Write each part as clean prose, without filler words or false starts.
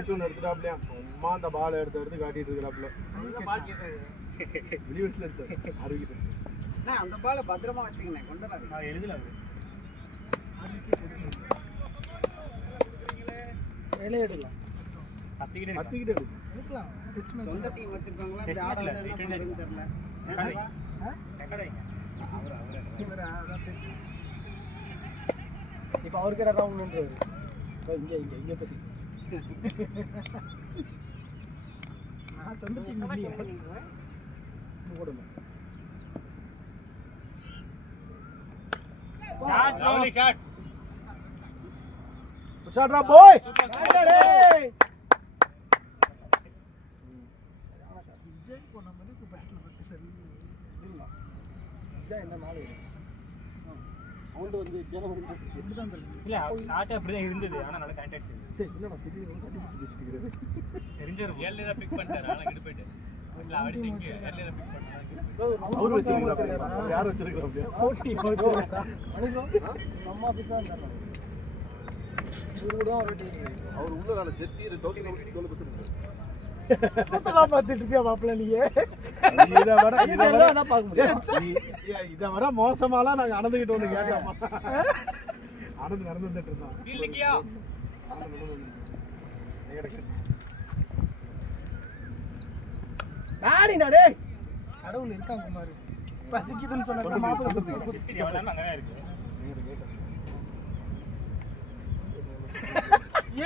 ஒன்று எடுத்துட்டாப்லையா சும்மா அந்த பால் எடுத்து காட்டிட்டு இருக்கிறாப்ல வெளியூஸ்ல எடுத்து அறிவிக்கிட்டு அந்த பாலை பத்திரமா வச்சுக்கினேன் கொண்டு வராது எழுதல வேலையை எடுக்கலாம் கத்திக்கிட்டு எடுக்கலாம் சொந்த டீம் வச்சிருக்காங்களா தெரியல இப்போ அவருக்கு ரவுண்டுன்றாரு இங்கே பேசி நான் சொந்த டீம் போடணும் ஷாட் லவ்லி ஷாட் ஷாட் ரா பாய் விஜய் போன மாதிரி பட்டில சரி விஜய் என்ன நாள் சவுண்ட் வந்து ஜன வந்து எப்படி தான் தெரியும் இல்ல ஷாட் அப்படி தான் இருந்தது ஆனா நல்ல கான்டாக்ட் சரி இல்லடா திடீர்னு கண்டுபிடிச்சிட்டு இருக்கிறது தெரிஞ்சரு ஏல்ல தான் பிக் பண்ணிட்டாரு ஆனா கிட்ட போய்ட்டு இல்ல அடிச்சிங்க ஏல்ல தான் பிக் பண்ணாங்க அவர் வச்சிருக்காரு யார் வச்சிருக்காரு ஓட்டி நம்ம ஆபீஸ் தான் இருந்தாங்க ஊருடா அவர் உள்ள நாள ஜெட்டி 1000 பேசுறாரு சுத்தலாம் பார்த்துட்டு இருக்கியா மாப்பிள்ள நீ இத வர மோசமாலாம் நாங்க அனந்துகிட்டு வந்து கேட்கலாமா நடந்துட்டு இருந்தோம் இல்லையா ஆடினா டேய் கடவுள் இருக்காங்க குமார் பசிக்குதுன்னு சொன்னா மாப்பிள்ள எவ்வளவு அங்க இருக்கு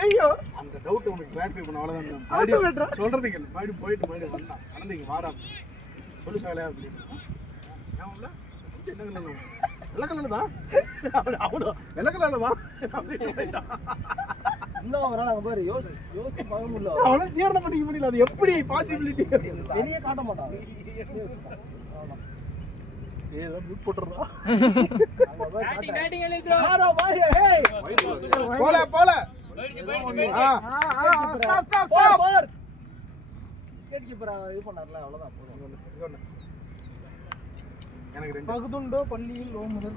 ஏய்யோ அந்த டவுட் உங்களுக்கு கிளாரிஃபை பண்ண அவ்வளவுதான் சொல்றதுக்கு மறுபடி போயிட்டு மறுபடி வந்தான் நடந்தீங்க வாடா சொல்லு சாலையா அப்படின்னு என்ன வெள்ளக்கல்ல தான் அவனோ வெள்ளக்கல்ல தான் இன்னும் அவரால் அங்கே பாரு யோசி பார்க்க முடியல அவனால ஜீரணம் பண்ணிக்க முடியல அது எப்படி பாசிபிலிட்டி வெளியே காட்ட மாட்டான் ஏதோ மியூட் போட்டுறா பேட்டிங் போல இது பண்ணார்ல அவ்வளோதான் போதும் எனக்கு ரெண்டு பகுதுண்டோ பள்ளியில் ஓம்புதல்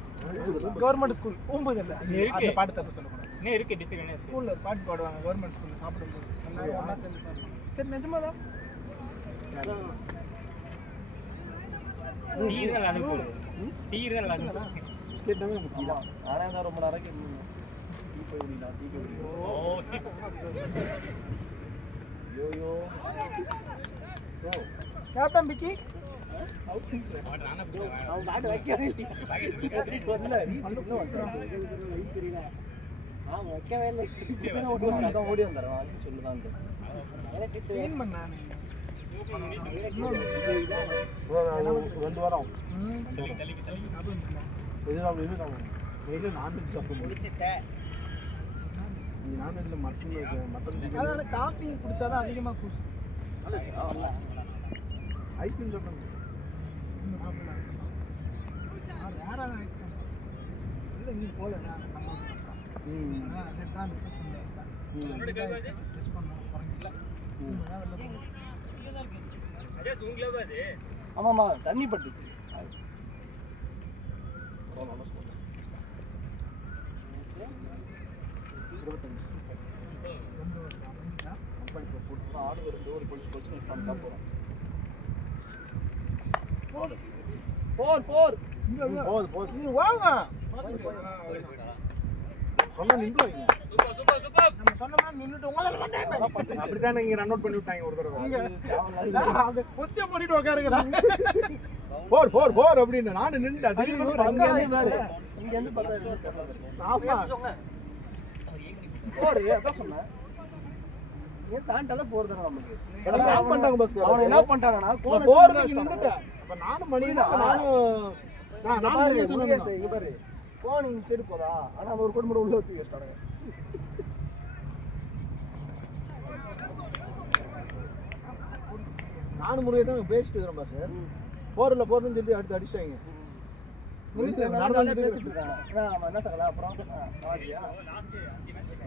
கவர்மெண்ட் ஸ்கூல் ஓம்புதல்ல அந்த பாட்டு தப்பு சொல்லக்கூடாது என்ன இருக்கு டிஃபரெண்ட் ஸ்கூல்ல பாட்டு பாடுவாங்க கவர்மெண்ட் ஸ்கூல்ல சாப்பிடும்போது எல்லாரும் ஒண்ணா சேர்ந்து சாப்பிடுவாங்க சரி நிஜமாதான் டீ தான் நல்லா போகுது டீ தான் நல்லா இருக்கு பிஸ்கெட் தான் முக்கியம் ஆனா தான் ரொம்ப நேரம் டீ போய் விடலாம் டீ போய் ஓ ஷிட் யோ கேப்டன் பிக்கி அவன் பேட் வைக்கவே இல்லை வைக்கவே இல்லை ஓடி வந்துடுறான் சொல்லுதான் ரெண்டு வாரம் நான்வெஜ் சாப்பிடும் நான்வெஜ்ல மட்டன் காஃபி குடிச்சாதான் அதிகமாக கூசு ஐஸ்கிரீம் சாப்பிடுங்க எங்கேயும் போகல ஆமாம்மா தண்ணி பட்டுச்சு ஆடு ஒரு ஒரு பொலிச்சு பொலிச்சு பண்ணிட்டா போகிறோம் போது வாங்க சொன்னா நின்று வைங்க நம்ம சொன்ன மாதிரி நின்றுட்டு அப்படித்தான் நீங்க ரன் அவுட் பண்ணி விட்டாங்க ஒரு தடவை கொச்சை பண்ணிட்டு உட்காருங்கிறாங்க 4 அப்படின்னு நானும் நின்றுட்டேன் இங்க இருந்து பார்த்தா ஆமா 4 அதான் சொன்னேன் ஏன் தாண்டால 4 தான நமக்கு என்ன பண்ணிட்டாங்க பஸ் அவன் என்ன பண்ணிட்டானா 4 நீங்க நின்னுட்ட அப்ப நானும் மணி நானும் இங்க பாரு போன் இங்க தேடி போதா ஆனா அவன் ஒரு கோடி மட்டும் உள்ள வச்சு வச்சிட்டாங்க நானும் முருகேசன் பேசிட்டு இருக்கோம் சார் 4ல 4ன்னு சொல்லி அடுத்து அடிச்சாங்க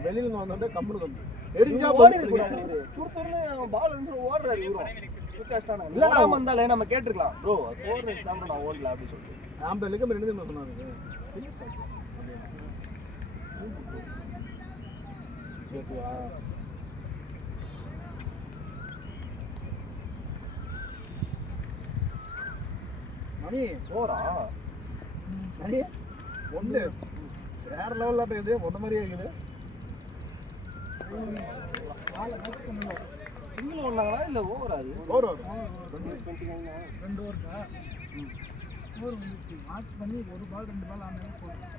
வெளியில வந்தோட கம்பெனி கம்பெனி எரிஞ்சா நம்ம கேட்டுக்கலாம் ப்ரோ நான் ஓடல அப்படின்னு சொல்லிட்டு நாம எல்லாம் ரெண்டு தான் சொன்னாங்க மணி போறா மணி ஒண்ணு வேற லெவல் ஆட்டம் இது ஒண்ணு மாதிரியே இருக்குது சிங்கிள் ஒன்றாங்களா இல்லை ஓவரா அது ஓவர் வரும் 2 ஓவருக்கா ஓவர் வந்துச்சு மார்ச் பண்ணி 1 பால் 2 பால் ஆனாலும் போதும்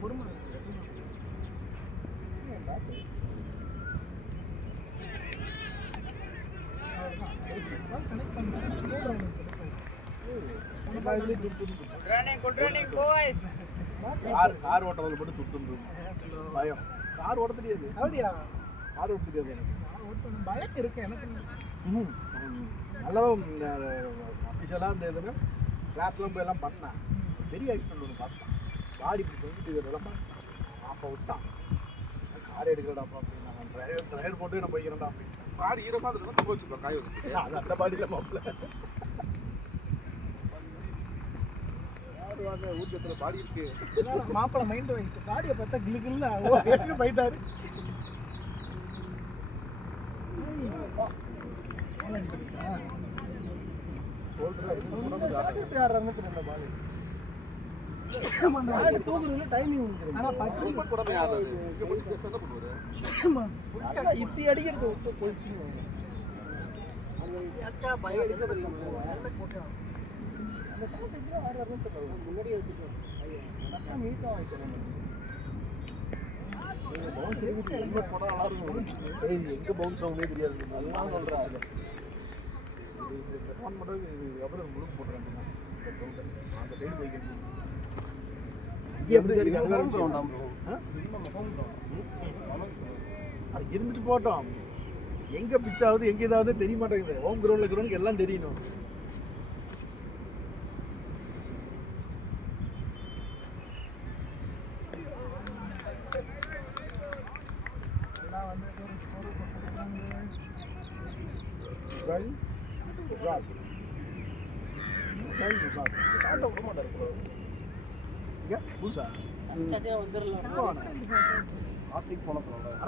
பொறுமை கார் ஓட்டுறதுல மட்டும் துட்டு பயம் கார் ஓட்ட தெரியாது அப்படியா கார் ஓட்ட தெரியாது எனக்கு பயம் இருக்கு எனக்கு நல்லா அஃபிஷியலாக இந்த இதுன்னு கிளாஸ்லாம் போய் எல்லாம் பண்ணேன் பெரிய ஆக்சிடென்ட் ஒன்று பார்த்தேன் காடி இப்படி வந்துட்டு இதெல்லாம் பார்த்தேன் அப்போ விட்டான் கார் எடுக்கிறடாப்பா அப்படின்னு நான் டிரைவர் போட்டு நான் போய்க்கிறேன்டா அப்படின்னு கார் ஈரமாக இருந்தால் போச்சுப்பா காய் வந்து அது அந்த பாடியில் மாப்பிள்ள ஊர்ஜத்தில் பாடி இருக்கு மாப்பிள்ள மைண்ட் வைஸ் காடியை பார்த்தா கிளு கிளு போயிட்டாரு இப்படி அடிக்கிறது விட்டு போயிடுச்சு முன்னாடியே வச்சுக்கோங்க எங்க பவுன்ஸ் ஆகுமே தெரியாது அதுதான் சொல்றேன் அப்புறம் முழுக்க போட்டுறேன் அந்த சைடு போய்க்கிறேன் அது இருந்துட்டு போட்டோம் எங்க பிச் ஆகுது எங்க இதாவது தெரிய மாட்டேங்குது ஹோம் கிரவுண்ட்ல இருக்கிறவனுக்கு எல்லாம் தெரியணும்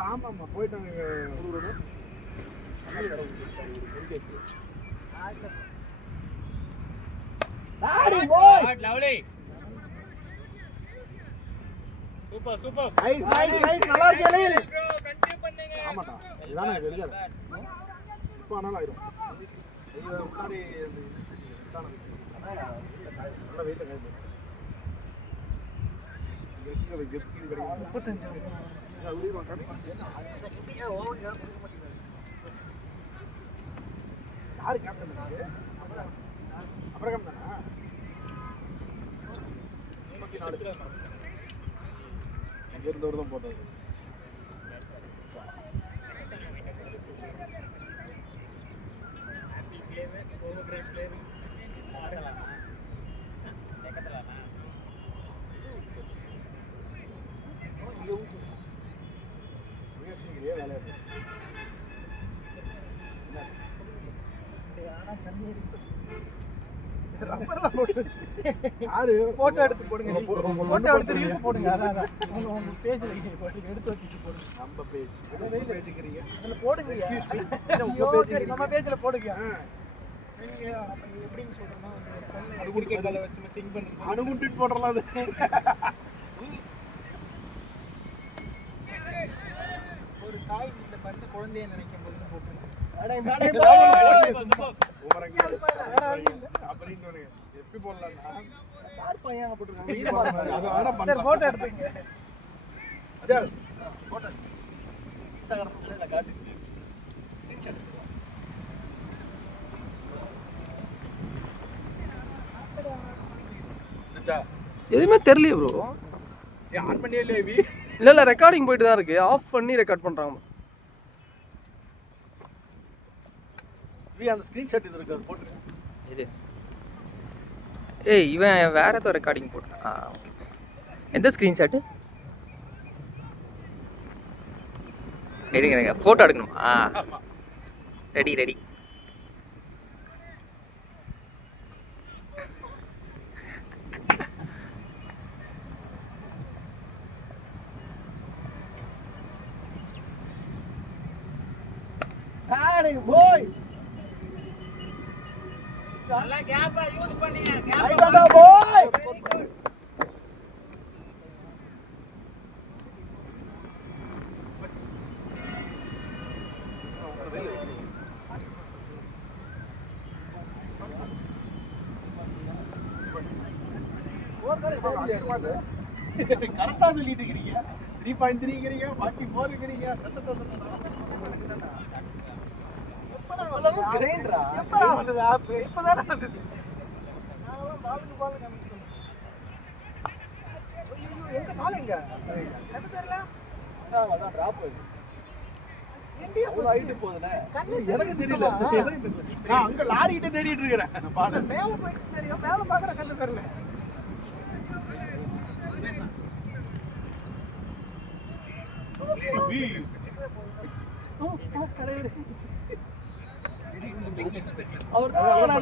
ஆமாம்மா போயிட்டாங்க super super nice nice nice நல்லா இருக்கு கண்டினியூ பண்ணுங்க ஆமாடா இதானே வெளியல இப்போ ஆனாலும் ஆயிடும் இது முன்னாடி இதானே நல்ல வெயிட் கைது கெட்டி கிடைக்கும் 35 யாரு கேப்டன் அப்புறம் கேப்டனா 34 அங்கே இருந்தவர் தான் போட்டது போட்டோ எடுத்து போடுங்க போட்டோ எடுத்து ரீல்ஸ் போடுங்க அதான் உங்க பேஜ்ல போட்டு எடுத்து வச்சிட்டு போடுங்க நம்ம பேஜ் என்ன பேஜ்க்கிறீங்க அதுல போடுங்க எக்ஸ்கியூஸ் மீ உங்க பேஜ் நம்ம பேஜ்ல போடுங்க நீங்க எப்படின்னு சொல்றேன்னா அது குடிக்க கால வச்சு திங்க் பண்ணுங்க அனுமுட்டிட்டு போடலாம் அது ஒரு தாய் இந்த பட்டு குழந்தையை நினைக்கும் போது போட்டுருங்க எப்படி போடலாம்னா யார் பையன் அது போட்டுருக்காங்க ஆனா சரி போட்டோ எடுத்துங்க அதே போட்டோ இன்ஸ்டாகிராம்ல காட்டு ஸ்கிரீன்ஷாட் எதுவுமே தெரியலையே ப்ரோ. ஆன் பண்ணியே இல்லையா வி இல்லை ரெக்கார்டிங் போயிட்டு தான் இருக்கு. ஆஃப் பண்ணி ரெக்கார்ட் பண்ணுறாங்க. வி அந்த ஸ்க்ரீன்ஷாட் இது இருக்கு அது போட்டு இது ஏய் இவன் வேற ஏதோ ரெக்கார்டிங் போட்டான். எந்த ஸ்க்ரீன்ஷாட்டு? ரெடிங்க ஃபோட்டோ எடுக்கணும். Ready ready. போய் நல்லா கேப்பா யூஸ் பண்ணீங்க. ஐசாண்டா போய் கரெக்டா சொல்லிட்டு இருக்கீங்க 3.3 44 கிரைண்டரா எப்படா வந்தது ஆப் இப்பதானே வந்தது நான் பாலுக்கு பால் காமிச்சேன் எங்க பால் எங்க கண்ணு தெரியல அதான் டிராப் ஆகுது அவ்வளோ ஹைட்டு போகுதுண்ணே எனக்கு தெரியல நான் அங்க லாரி கிட்ட தேடிட்டு இருக்கிறேன் பாரு மேல போயிட்டு தெரியும் மேல பாக்குற கண்ணு தெரியல அவர்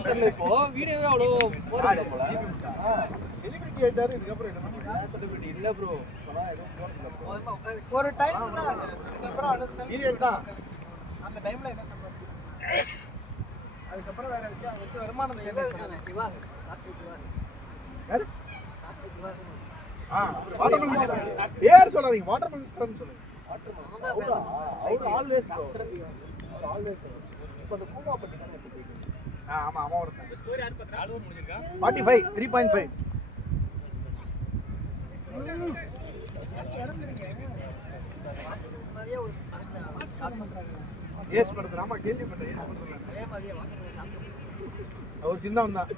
தெரியல இப்போ வீடியோவே அவ்வளோ போறாங்க போல செலிபிரிட்டி ஆயிட்டாரு இதுக்கப்புறம் என்ன பண்ணுவீங்க? செலிபிரிட்டி இல்ல ப்ரோ ஒரு டைம் அதுக்கப்புறம் சீரியல் தான் அந்த டைம்ல என்ன பண்ணுவாங்க அதுக்கப்புறம் வேற விஷயம் வச்சு வருமானம் யாரு வாட்டர் மினிஸ்டர் பேர் சொல்லாதீங்க வாட்டர் மினிஸ்டர்னு சொல்லுங்க அவர் ஆல்வேஸ் ஆல்வேஸ் இப்போ அந்த கூமா பட்டி ஆமா அவன் ஒருத்தன் ஸ்கோர் யார் பார்த்தா 4 ஓவர் முடிஞ்சிருக்கா 45 3.5 ஏஸ் பண்றது ஆமா கேள்விப்பட்டேன் ஏஸ் பண்றது ஒரு சின்னம் தான்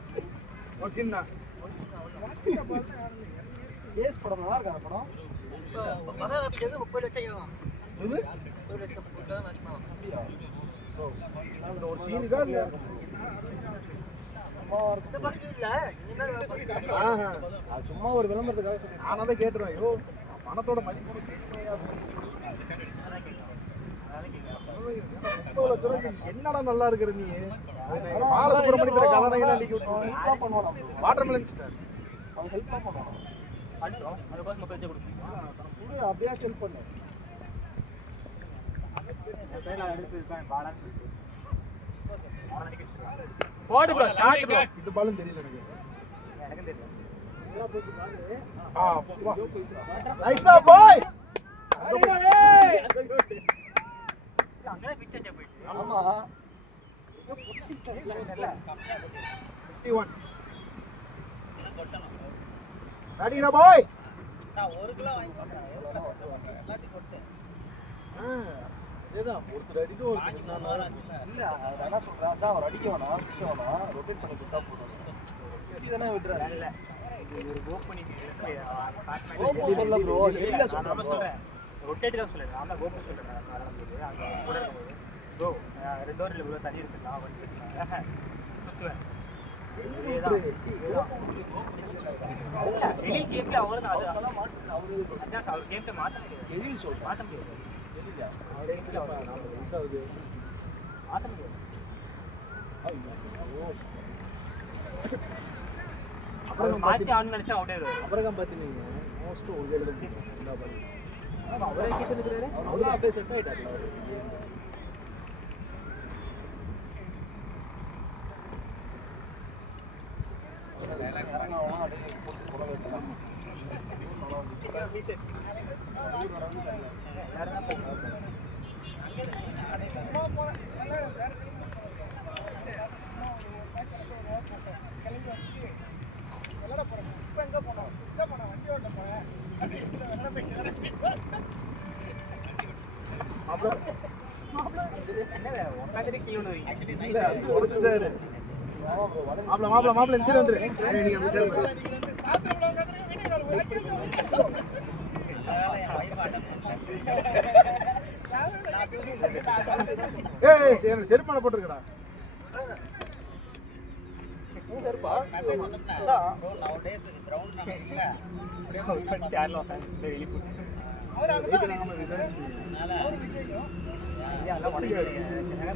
ஒரு சின்னம் ஏஸ் படம் நல்லா இருக்கா அந்த படம் மகாராஷ்டிரா 30 லட்சம் இது 30 லட்சம் போட்டா நடிக்கலாம் அப்படியா அந்த ஒரு சீனுக்கா இல்ல இந்த படத்துல இல்ல இனிமேல் ஆஹா அது சும்மா ஒரு விளம்பரத்துக்காக சொல்லி நான் அதை கேட்டுருவேன் ஐயோ பணத்தோட மதிப்பு 30 லட்சம் ரூபாய்க்கு என்னடா நல்லா இருக்கிற நீ பாலசுப்ரமணியத்துல கதாநாயகனா அன்னைக்கு ஹெல்ப் பண்ணுவான் வாட்டர் மினிஸ்டர் அவன் ஹெல்ப் பண்ணுவான் அடுத்தோம் அது பாஸ் மக்கள் ஜெயிச்சு கொடுப்போம் புரிய அப்படியே ஹெல்ப் பண்ணு போடு ப்ரோ ஸ்டார்ட் ப்ரோ இந்த பாலும் தெரியல எனக்கு நைஸ்டா பாய் அங்க பிச்சை போயிட்டு ஆமா 51 ரெடினா பாய் நான் 1 கிலோ வாங்கி போட்டேன். எல்லாத்தையும் கொடுத்தேன். இதேதான் ஒருத்தர் அடிக்க ஒரு இல்ல அது என்ன சொல்றேன் அதான் அவர் அடிக்க வேணாம் சுத்த வேணாம் ரொட்டேட் பண்ணி கொடுத்தா போதும் சுத்தி தானே விட்டுறாரு இல்ல ஒரு கோப் பண்ணிட்டு ஓப்போ சொல்ல ப்ரோ இல்ல சொல்றேன் bro. ரொட்டேட் தான் சொல்லுங்க நான் தான் கோப் சொல்றேன் நடந்துது அங்க கூட இருக்கும்போது ப்ரோ ரெண்டு ஓவர்ல இவ்வளவு தண்ணி இருக்கு நான் வந்து சுத்துவேன் வெளி கேம்ல அவர் தான் அதெல்லாம் மாத்து அவரு அதான் அவர் கேம்ல மாத்த முடியாது எழில் சொல்றேன் மாத்த முடியாது மாத்த முடியாது அப்புறம் மாத்தி ஆன் நினைச்சா அவுட்டே வரும் அப்புறம் பாத்தீங்க மோஸ்ட் ஒரு எழுத இந்த பால் அவரே கிட்ட நிக்கிறாரு அவ்வளோ அப்படியே செட் ஆயிட்டாருல அவரு இறங்கலாம் அப்படியே போட்டு போட வைக்கலாம் உட்காந்துட்டு கீழே இல்ல அது உடைச்சு சார் மாப்பிள்ள நிச்சயம் வந்துரு நீங்க அந்த சேர் ஏய் செருப்பான போட்டுருக்கடா சரிப்பா மெசேஜ் பண்ணா bro nowadays ground நடக்குதுல சேர்ல உட்காந்து வெளியே போட்டு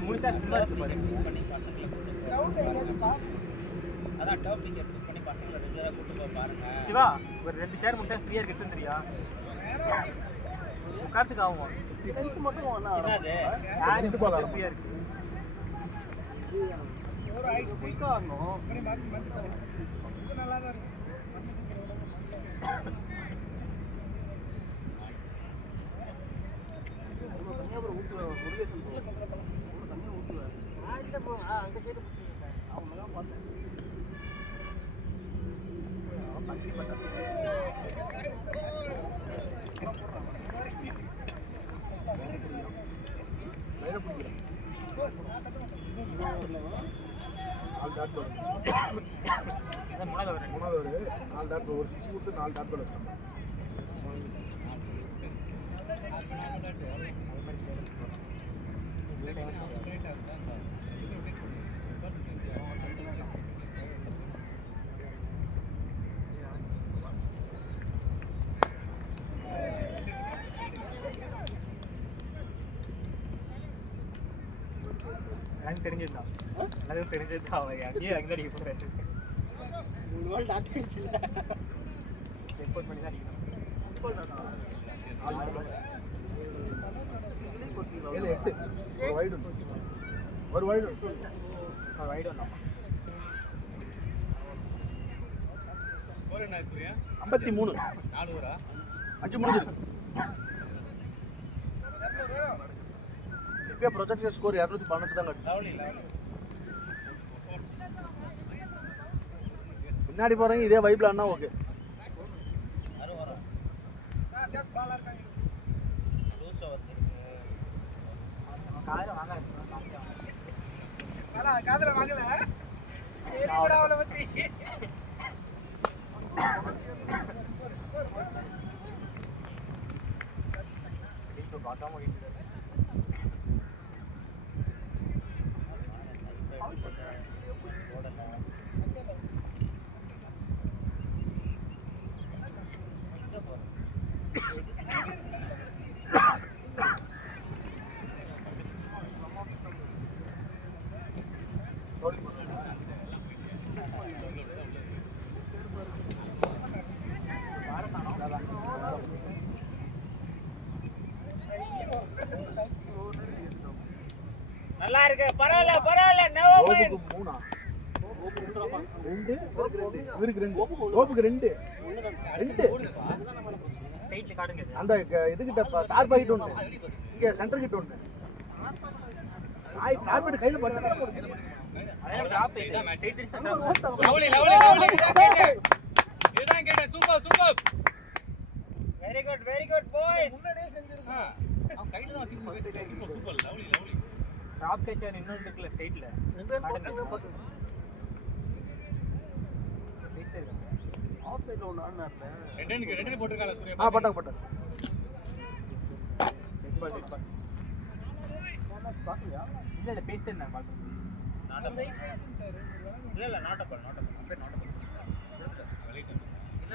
முடிச்சா சும்மா இருக்கு பாரு பண்ணி பசங்களை கூட்டு அதான் டர்ஃப் டிக்கெட் புக் பண்ணி பசங்களை ரெகுலரா கூட்டு போய் பாருங்க. சிவா ஒரு 2 சேர் முடிச்சா ஃப்ரீயா இருக்கு தெரியா உட்கார்த்துக்கு ஆகும் டென்த் மட்டும் வேணா என்னது சேர் ஃப்ரீயா இருக்கு மூணாவது ஒரு 4 டாட் பால், ஒரு 6 கொடுத்து 4 டாட் பால் வச்சிட்டாங்க. எனக்கு தெரிஞ்சிருந்தான் அதுவும் தெரிஞ்சிருந்தா அவன் அங்கேயே அங்கே அடிக்க போகிறேன் 3 பால் டாட் ஆயிடுச்சுல்ல. எக்ஸ்போர்ட் பண்ணி தான் அடிக்கணும் 7 8 ஒரு வைடு ஒரு வைடு வைடு வந்தான் 53 5 முடிஞ்சிருக்கு. இப்பயே ப்ரொஜெக்டட் ஸ்கோர் 212 தான் கட்டு. பின்னாடி போறீங்க இதே வைப்ல அண்ணா ஓகே. காதல வாங்கல சரி கூட அவளை பத்தி பார்க்காம நல்லா இருக்கு, பரவாயில்ல பரவாயில்ல. No mind. மூணா 2 இவருக்கு 2 கோப்புக்கு 2 ஸ்ட்ரைட்ல காடுங்க அந்த இதுகிட்ட தார் பாயிட்டு ஒன்று இங்க சென்டர் கிட்ட ஒன்று கார்பெட் கையில பட்டு அதே top straight centre lovely lovely lovely. இதுதான் கேட்டேன். Super super. Very good boys. முன்னாடியே செஞ்சிருக்கோம். அவன் கையில தான் வச்சிருக்கான். Super lovely lovely. Top catcher இன்னொரு இருக்குல ஸ்ட்ரைட்ல ஆஃப் சைடுல ஒன்னு ஆடுனார்ல ரெண்டு போட்டுருக்கால சூர்யா. பட்டாங்க இல்ல பேஸ்ட் என்ன பாத்து நாட்டப்பல். இல்ல நாட்டப்பல் அப்படியே நாட்டப்பல்.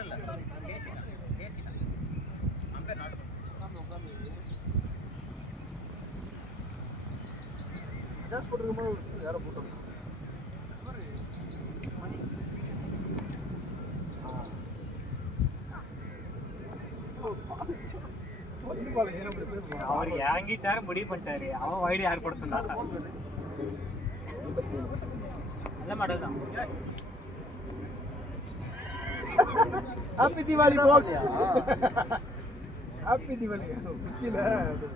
இல்ல பேசினா அப்படியே நாட்டப்பல். அட்ஜஸ்ட் போட்டுருக்கும்போது யாரை போட்டோம் அவர் இறங்கிட்டாரு முடிவு பண்ணிட்டாரு. அவன் வைடு யார் போட சொன்னா நல்ல மாடல் தான். Happy Deepavali folks. Happy Deepavali. பிச்சில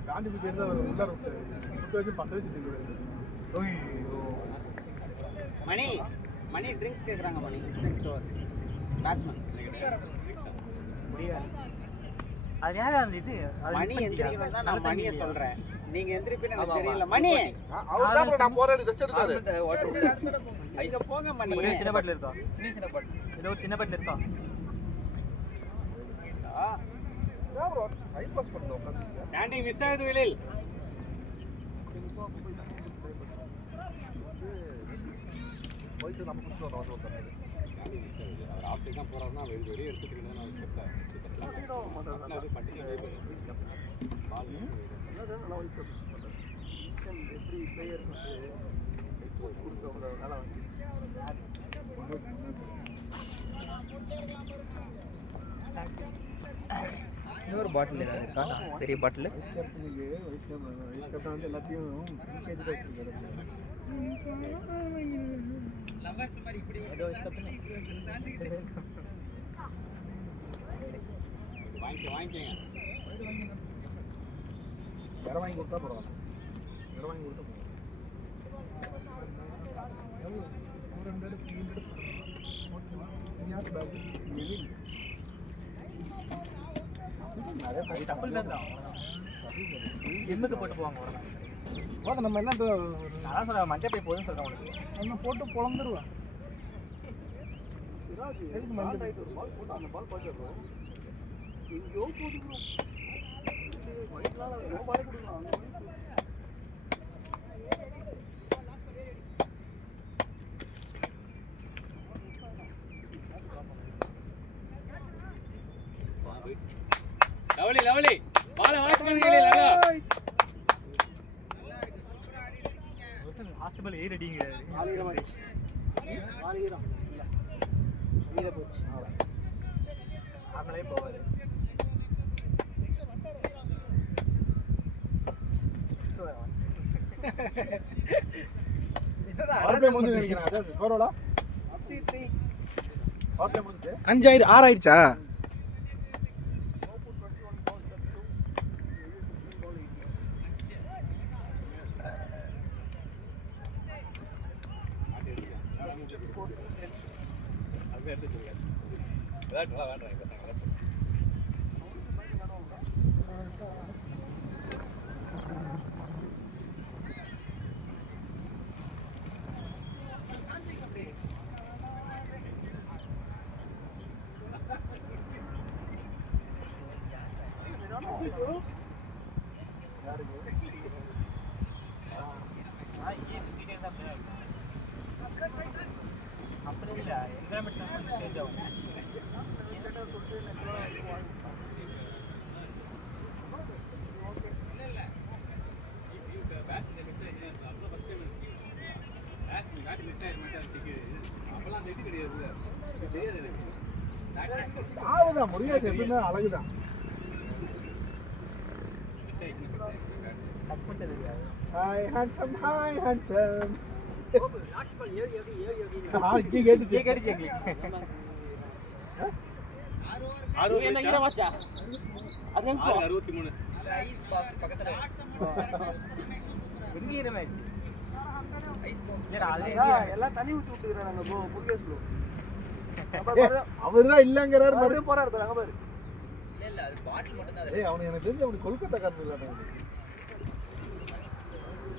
காந்தி பிச்சி இருந்தா உள்ளார விட்டு வச்சு பத்த வச்சுட்டு மணி ட்ரிங்க்ஸ் கேக்குறாங்க. மணி ட்ரிங்க்ஸ் கவர் பேட்ஸ்மேன் முடியாது. அது யாரு அந்த இது மணி எந்திரிக்கணும் தான் நான் மணியை சொல்றேன். நீங்க எந்திரிப்பீங்க எனக்கு தெரியல. மணி அவர் தான் நான் போறேன் ரெஸ்ட் எடுக்காரு. இங்க போங்க மணி. சின்ன பாட்டில் இருக்கா? சின்ன பாட்டில் ஏதோ சின்ன பாட்டில் இருக்கா? டைம் பாஸ் பண்ண உட்கார்ந்து ஸ்டாண்டிங் மிஸ் ஆகுது வெளியில். போயிட்டு நம்ம புடிச்சு வந்து உட்கார்ந்து அவர் ஆஃபீஸ் தான் போறாருன்னா அவர் வெளியே எடுத்துக்கிட்டு நான் சொல்றேன். அது பட்டினி பால் எப்படி பிளேயர் கொடுத்தவங்க இன்னொரு பாட்டில் ஏதாவது இருக்கா? பெரிய பாட்டில் வைஸ் கேப்டன் வந்து எல்லாத்தையும் வச்சிருக்காரு. லவ்வர்ஸ் மாதிரி இப்படி ஏதோ தப்புன்னு வாங்கிக்கங்க இடம் வாங்கி கொடுத்தா பரவாயில்ல. இடம் வாங்கி கொடுத்தா போதும். அது தப்பு தான் ஜிம்முக்கு போட்டு போவாங்க ஒரு நாள். போதும், நம்ம என்ன நான் சொல்கிறேன் மஞ்சள் பை போதுன்னு சொல்கிறேன் உங்களுக்கு. ஒன்று போட்டு பொழந்துருவேன். எதுக்கு மஞ்சள் பை? பால் போட்டு அந்த பால் பார்த்துடுறோம். எங்கேயோ போட்டுக்கிறோம். வயசுனால ரொம்ப பால் கொடுக்கலாம். லவ்லி லவ்லி பாலை வாட்ச் பண்ணுங்களே லகா ஹாஸ்டல் ஏறி அடிங்கிறாரு. வீர போச்சு. ஆமலே போவாரு. ஆர்பிஐ முடிஞ்சு நினைக்கிறேன். அதான் ஸ்கோரோட 5 6 ஆயிடுச்சா? அது எடுத்து வச்சிருக்காரு விளையாட்டு விளையாடுறாங்க பசங்க அப்படி இல்லை என்விரான்மெண்ட் சேஞ்ச் ஆகும். ஆகுதான் முருகேஷ் எப்பவுமே அழகுதான். தப்புன்றது இருக்காது. Hi handsome hi handsome. இங்கே கேட்டுச்சு கேட்டுச்சு. எங்களுக்கு. என்ன ஈரமாச்சா? அது 63 ஐஸ் பாக்ஸ் பக்கத்துல எங்க ஈரமாயிடுச்சு? எல்லாம் தண்ணி ஊற்றி விட்டுக்கிறாங்க ப்ரோ. முருகேஷ் ப்ரோ அவர்தான் இல்லங்கிறாரு. மறுபடியும் போறாரு பாரு. அங்க பாரு. இல்ல அது பாட்டில் மட்டும் தான். ஏய் அவனுக்கு எனக்கு தெரிஞ்சு அப்படி கொல்கத்தாக்காரன் இல்லை.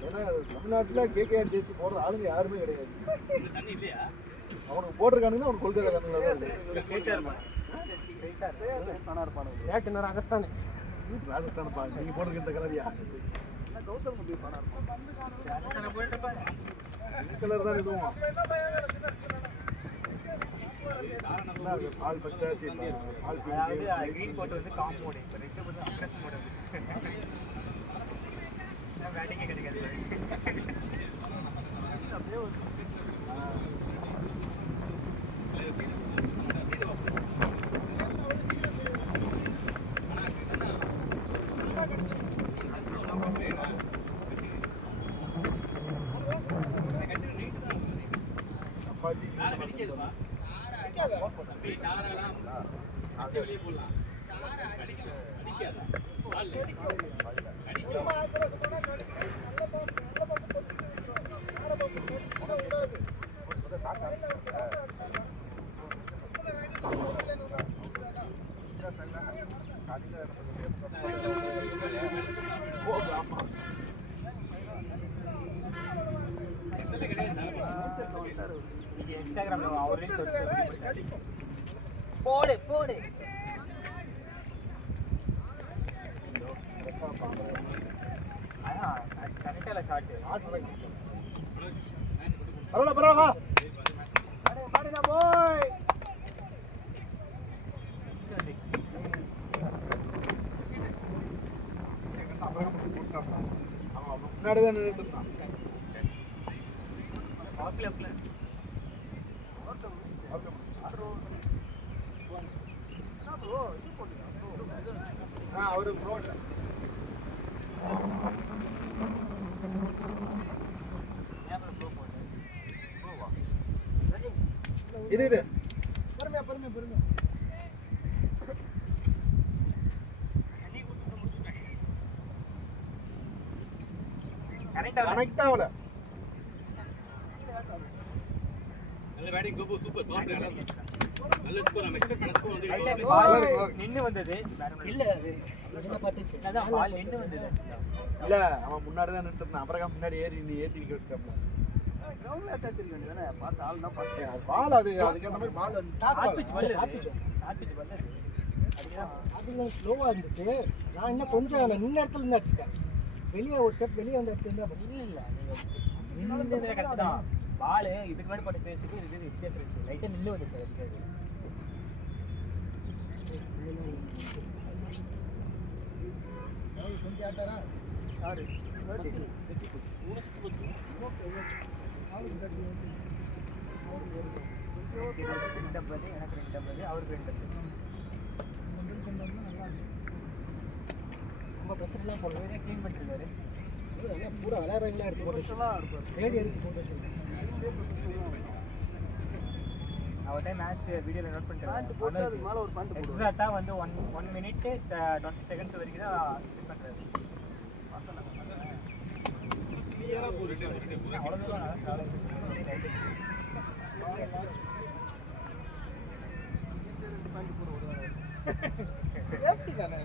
ஏன்னா தமிழ்நாட்டுல கேகேஆர் ஜேசி போடுற ஆளுங்க யாருமே கிடையாது. தண்ணி இல்லையா அவனுக்கு போட்டிருக்கானுங்கன்னா அவனுக்கு கொல்கத்தாக்காரன் அகஸ்தானு ராஜஸ்தான் பா. நீங்க போட்டிருக்க கலரியா கௌதம் முருகேஷ் பணம் கலர் தான் இதுவும். பால் பச்சாச்சு பால் அதாவது கிரீன் கோட் வந்து காம் மோடு, இப்போ ரெட் வந்து அப்ரஸ் மோடு. பேட்டிங்கே கிடைக்காது. வெளியே போடலாம் அடிக்காதா இன்ஸ்டாகிராம்ல அவரே போடு போடு. கரெக்டாக ஷார்ட் பரவாயில்ல பரவாயில்ல. முன்னாடி தான் நின்றுட்டு இருந்தான். அவரு ரோட்ல ப்ரோ இது பொறுமையா பொறுமையா பொறுமையா. கனெக்ட் ஆகல. நல்ல பேட்டிங் கோபு, சூப்பர் பால். நல்ல ஸ்கோர். நம்ம எக்ஸ்பெக்ட் பண்ண ஸ்கோர் வந்து நின்னு வந்தது இல்ல அது அதுல பட்டுச்சு. அதான் பால் நின்னு வந்தது. இல்ல அவன் முன்னாடி தான் நின்றுட்டான். அப்புறம் முன்னாடி ஏத்தி நிக்க வச்சிட்டாப்ல. கிரவுண்ட்ல அடிச்சிருக்க வேண்டியதானே, பார்த்து ஆள் தான் பார்த்து. பால் அதுக்கு அந்த மாதிரி பால் வந்து டாஸ் ஷார்ட் பிட்ச் பால். வல்லது. அது ஸ்லோவா இருந்துச்சு. நான் இன்னும் கொஞ்சம் நின்ன இடத்துல இருந்து அடிச்சிட்டேன். வெளியே ஒரு ஸ்டெப் வெளியே வந்து அடிச்சிருந்தா இல்ல நீங்க நின்னதே கரெக்ட் தான். பால் இதுக்கு முன்னாடி பட்ட பேசிட்டு இது வித்தியாசம் இருக்கு. லைட்டா நின்னு வந்துச்சு அதுக்கு. கொஞ்சம் ஆட்டாரா யாரு எனக்கு 2 அவருக்கு 2. நம்ம பசங்களாம் போடலாம். க்ளீன் பண்ணிருக்காரு. பூரா விளையாடுறவங்களா எடுத்து போட்டு ரேடி எடுத்து போட்டு அவர் டைம் மேட்ச் வீடியோல நோட் பேண்ட் போட்டு அதுக்கு மேல ஒரு பேண்ட் போடுவாங்க. எக்ஸாக்ட்டா வந்து 1 minute 20 seconds வரைக்கும் தான் செட் பண்றாரு. கிளியரா போறீங்க. அவ்வளவுதான். சேஃப்டி தானே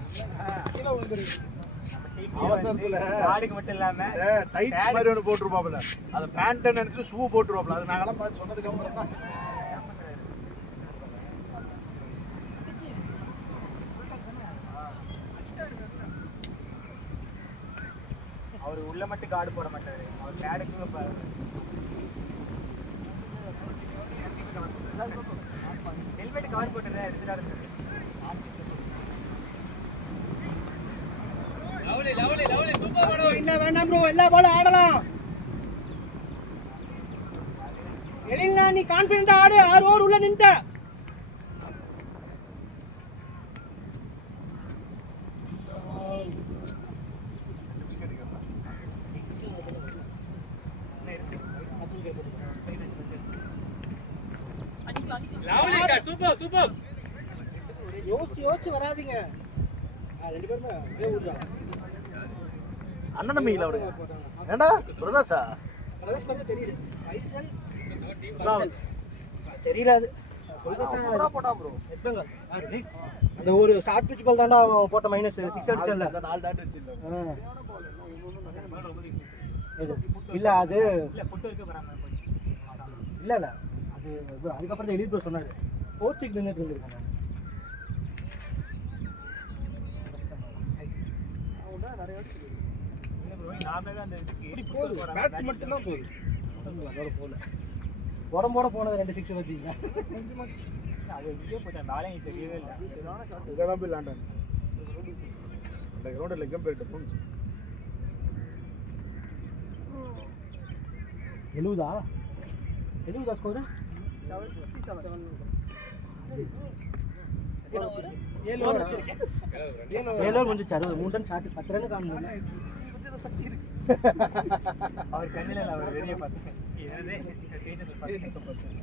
கீழே விழுந்துருக்கு. அவசரத்துல ஆடுக்கு மட்டும் இல்லாம டைட்ஸ் மாதிரி ஒன்று போட்டுருப்பாப்ல. அதை பேண்ட் நினைச்சு ஷூ போட்டுருவாப்ல. அது நாங்கெல்லாம் பார்த்து சொன்னதுக்கு அப்புறம் தான் அவர் உள்ள மட்டும் கார்டு போட மாட்டாரு. அவர் பேடுக்கு ஹெல்மெட் கவர் போட்டதே எடுத்துட்டாரு. லவ்லி சூப்பர் படோ. இல்ல வேண்டாம் ப்ரோ, எல்லா பாலும் ஆடலாம். எழில்னா நீ கான்ஃபிடென்ட்டா ஆடு. 6 ஓவர் உள்ள நின்னுட்ட. Lovely shot. சூப்பர். யோசிச்சு வராதீங்க. 2 பேருமே ஒரே ஊர் தான். அண்ணன் தம்பிங்களா அவருங்க. ஏண்டா பிரதாஸா? பிரதேஷ் பார்த்தா தெரியுது. ஃபைசல் சால். தெரியல அது. சூப்பரா போட்டா ப்ரோ. எத்தங்க அந்த ஒரு ஷார்ட் பிட்ச் பால் தான்டா அவன் போட்ட -6 அடிச்சல்ல. அந்த 4 டாட் வச்சிருந்தாங்க. இல்ல அது இல்ல ஃபுட் இருக்கு வராம இல்ல அது அதுக்கப்புறம் தான் எலிட் ப்ரோ சொன்னாரு. கோச்சிங் நின்னுட்டு இருந்திருக்காங்க. நிறைய அடிச்சு நார்மலா அந்த இதுக்கு பேட் மட்டும் தான் போகுது. அதோட போல உடம்போட போனது 2 6 வச்சிங்க. அது எங்கேயோ போயிட்டான். பாலே எனக்கு தெரியவே இல்லை. இங்க தான் போய் லாண்டான். அந்த கிரவுண்ட்ல லெக்கம் போயிட்டு போச்சு. 70 ஸ்கோர் 767. 7 ஓவர் முடிஞ்சிச்சு. 3 ரன் ஷாட் 10 ரன் காணோம். சக்தி இருக்கு. அவர் கண்ணில அவர் வெளியே பார்த்தேன். என்னது பேஜ்ல பார்த்தேன்.